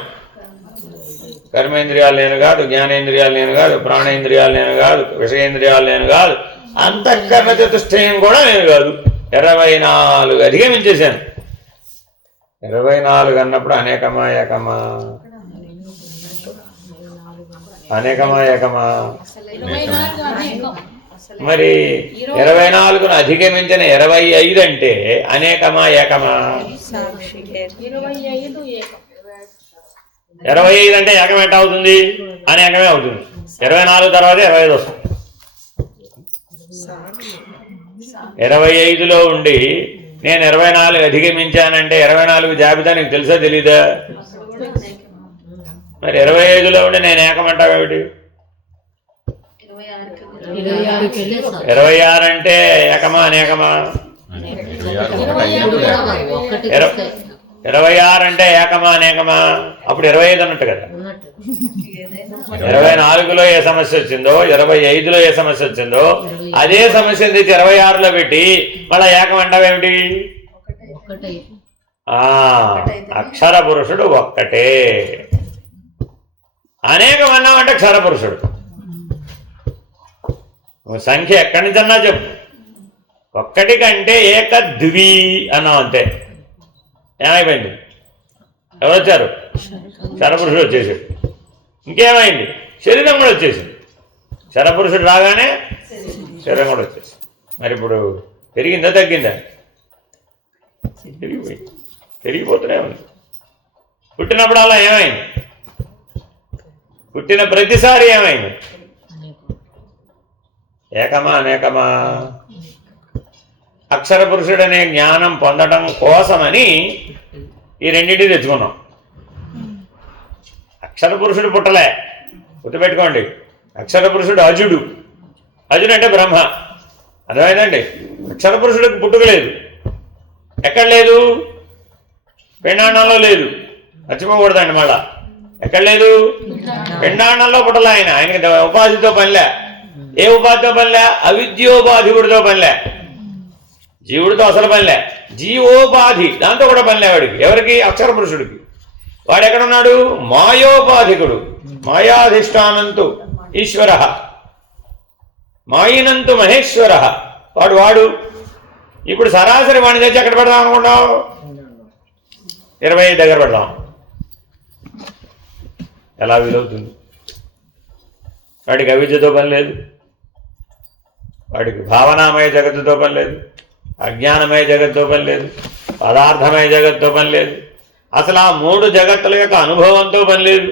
కర్మేంద్రియాలు నేను కాదు, జ్ఞానేంద్రియాలు నేను కాదు, ప్రాణేంద్రియాలు నేను కాదు, విషయేంద్రియాలు నేను కాదు, అంతఃకరణ చతుష్టయం కూడా నేను కాదు. 24 అధిగమించేశాను. 24 అన్నప్పుడు అనేకమా ఏకమా? అనేకమా ఏకమా? మరి 24ను అధిగమించిన 25 అంటే అనేకమా ఏకమా? 25 అంటే ఏకం ఎట్ట అవుతుంది? అనేకమే అవుతుంది. 24 తర్వాత 25 వస్తుంది. 25లో ఉండి నేను 24 అధిగమించానంటే 24 జాబితా నీకు తెలుసా తెలీదా? మరి 25లో ఉండి నేను ఏకమంటావేమిటి? 26 అంటే ఏకమా అనేకమా? 26 అంటే ఏకమా అనేకమా? అప్పుడు 25 అన్నట్టు కదా. 24లో ఏ సమస్య వచ్చిందో, 25లో ఏ సమస్య వచ్చిందో అదే సమస్య తెచ్చి 26లో పెట్టి మళ్ళా ఏకం అంటావేమిటి? అక్షర పురుషుడు ఒక్కటే. అనేకం అన్నామంటే క్షర పురుషుడు. సంఖ్య ఎక్కడి నుంచి అన్నా చెప్పు. ఒక్కటి కంటే ఏక ద్వి అన్నాం అంతే. ఏమైపోయింది? ఎవరు వచ్చారు? క్షరపురుషుడు వచ్చేసాడు. ఇంకేమైంది? శరీరం కూడా వచ్చేసింది. క్షరపురుషుడు రాగానే శరీరం కూడా వచ్చేసింది. మరి ఇప్పుడు పెరిగిందా తగ్గిందా? పెరిగిపోయింది. పెరిగిపోతూనే ఉంది. పుట్టినప్పుడు అలా ఏమైంది? పుట్టిన ప్రతిసారి ఏమైంది? ఏకమా అనేకమా? అక్షర పురుషుడనే జ్ఞానం పొందడం కోసమని ఈ రెండింటిని తెచ్చుకున్నాం. అక్షర పురుషుడు పుట్టలే, గుర్తుపెట్టుకోండి. అక్షర పురుషుడు అజుడు. అజుడు అంటే బ్రహ్మ. అర్థమైందండి? అక్షర పురుషుడికి పుట్టుకలేదు. ఎక్కడ లేదు? పిండాండంలో లేదు. మర్చిపోకూడదండి మళ్ళా. ఎక్కడ లేదు? పిండాండంలో పుట్టలే ఆయన. ఆయనకి ఉపాధితో పనిలే. ఏ ఉపాధితో పనిలే? అవిద్యోపాధికుడితో పనిలే. జీవుడితో అసలు పనిలే. జీవోపాధి దాంతో కూడా పనిలే వాడికి. ఎవరికి? అక్షర పురుషుడికి. వాడు ఎక్కడున్నాడు? మాయోపాధికుడు. మాయాధిష్టానంతు ఈశ్వర, మాయినంతు మహేశ్వర. వాడు ఇప్పుడు సరాసరి వాడిని తెచ్చి ఎక్కడ పెడదాం అనుకుంటావు? 25 దగ్గర పెడదాం. ఎలా వీలవుతుంది? వాడికి అవిద్యతో పని లేదు, వాడికి భావనామయ జగత్తుతో పని లేదు, అజ్ఞానమయ జగత్తుతో పని లేదు, పదార్థమయ జగత్తుతో పని లేదు, అసలు ఆ 3 జగత్తుల యొక్క అనుభవంతో పని లేదు,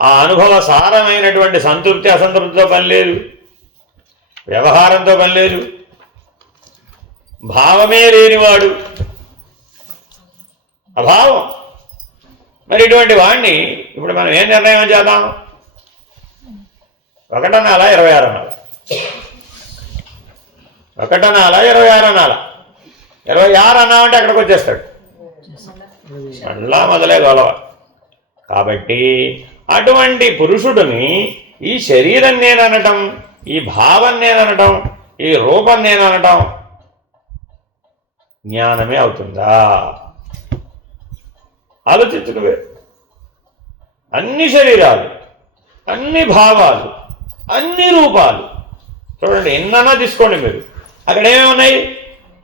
ఆ అనుభవ సారమైనటువంటి సంతృప్తి అసంతృప్తితో పని లేదు, వ్యవహారంతో పని లేదు, భావమే లేనివాడు, అభావం. మరి ఇటువంటి వాడిని ఇప్పుడు మనం ఏం నిర్ణయం చేద్దాం? 1 అనాలా 26 అనాలా? 1 అనాలా 26 అనాలా? 26 అన్నామంటే అక్కడికి వచ్చేస్తాడు. మళ్ళా మొదలే గొలవ. కాబట్టి అటువంటి పురుషుడిని ఈ శరీరం నేననటం, ఈ భావం నేననటం, ఈ రూపం నేననటం జ్ఞానమే అవుతుందా? ఆలోచించుకువే. అన్ని శరీరాలు, అన్ని భావాలు, అన్ని రూపాలు చూడండి. ఎన్నన్నా తీసుకోండి మీరు. అక్కడ ఏమేమి ఉన్నాయి?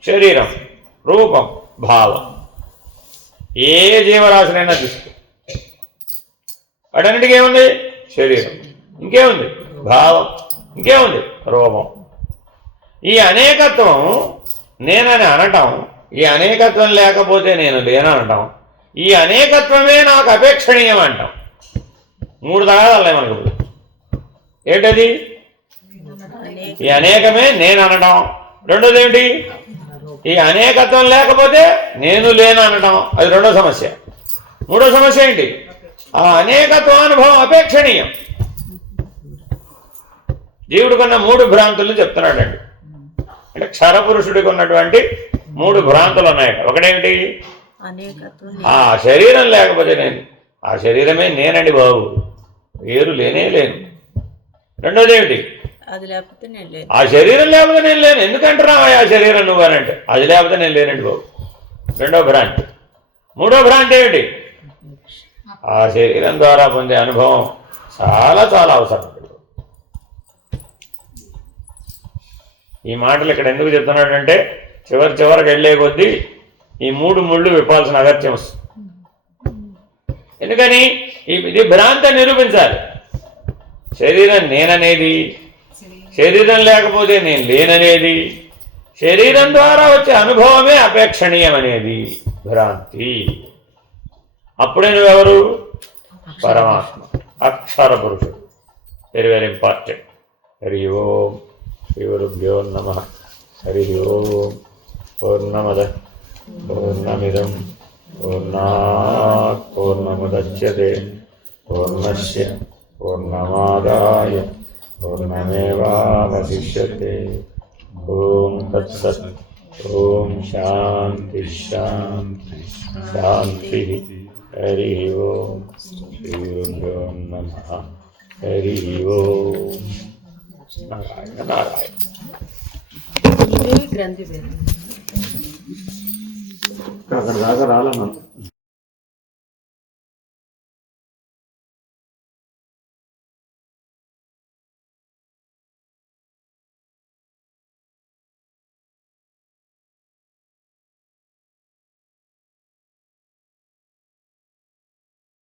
శరీరం, రూపం, భావం. ఏ జీవరాశులైనా తీసుకో, వాటన్నిటికీ ఏముంది? శరీరం. ఇంకేముంది? భావం. ఇంకేముంది? రూపం. ఈ అనేకత్వం నేనని అనటం, ఈ అనేకత్వం లేకపోతే నేను లేననటం, ఈ అనేకత్వమే నాకు అపేక్షణీయం అంటాం. 3 తగాదాలే మనకు. ఏంటది? ఈ అనేకమే నేను అనటం. రెండోది ఏమిటి? ఈ అనేకత్వం లేకపోతే నేను లేను అనటం. అది రెండో సమస్య. మూడో సమస్య ఏంటి? ఆ అనేకత్వానుభవం అపేక్షణీయం. జీవుడికి ఉన్న 3 భ్రాంతులను చెప్తున్నాడండి. అంటే క్షరపురుషుడికి ఉన్నటువంటి 3 భ్రాంతులు ఉన్నాయి. ఒకటేమిటి? ఆ శరీరం లేకపోతే నేను, ఆ శరీరమే నేనండి బాబు, వేరు లేనే లేను. రెండోది ఏమిటి? ఆ శరీరం లేకపోతే నేను లేను. ఎందుకంటున్నావా ఆ శరీరం నువ్వు అని అంటే, అది లేకపోతే నేను లేనండి బాబు. రెండో భ్రాంతి. మూడో భ్రాంతి ఏమిటి? ఆ శరీరం ద్వారా పొందే అనుభవం చాలా చాలా అవసరం. ఈ మాటలు ఇక్కడ ఎందుకు చెప్తున్నాడంటే, చివరికి వెళ్ళే కొద్దీ ఈ 3 ముళ్ళు విప్పాల్సిన అగత్యం వస్తుంది. ఎందుకని? ఇది భ్రాంతి నిరూపించాలి. శరీరం నేననేది, శరీరం లేకపోతే నేను లేననేది, శరీరం ద్వారా వచ్చే అనుభవమే అపేక్షణీయం అనేది భ్రాంతి. అప్పుడే నువ్వెవరు? పరమాత్మ, అక్షర పురుషుడు. Very very important. హరి ఓం శ్రీ గురుభ్యో నమః. హరి ఓం. పూర్ణమద పూర్ణమిదం పూర్ణాత్ పూర్ణముదచ్యతే పూర్ణస్య పూర్ణమాదాయ పూర్ణమేవావశిష్యతే. ఓం తత్సత్. ఓం శాంతి శాంతి. శాంతి. హరి ఓం. శ్రీ గురుభ్యో నమః. హరి ఓం. నారాయణ నారాయణ. గ్రంథి వేరు అక్కడ దాకా రాలే మనం.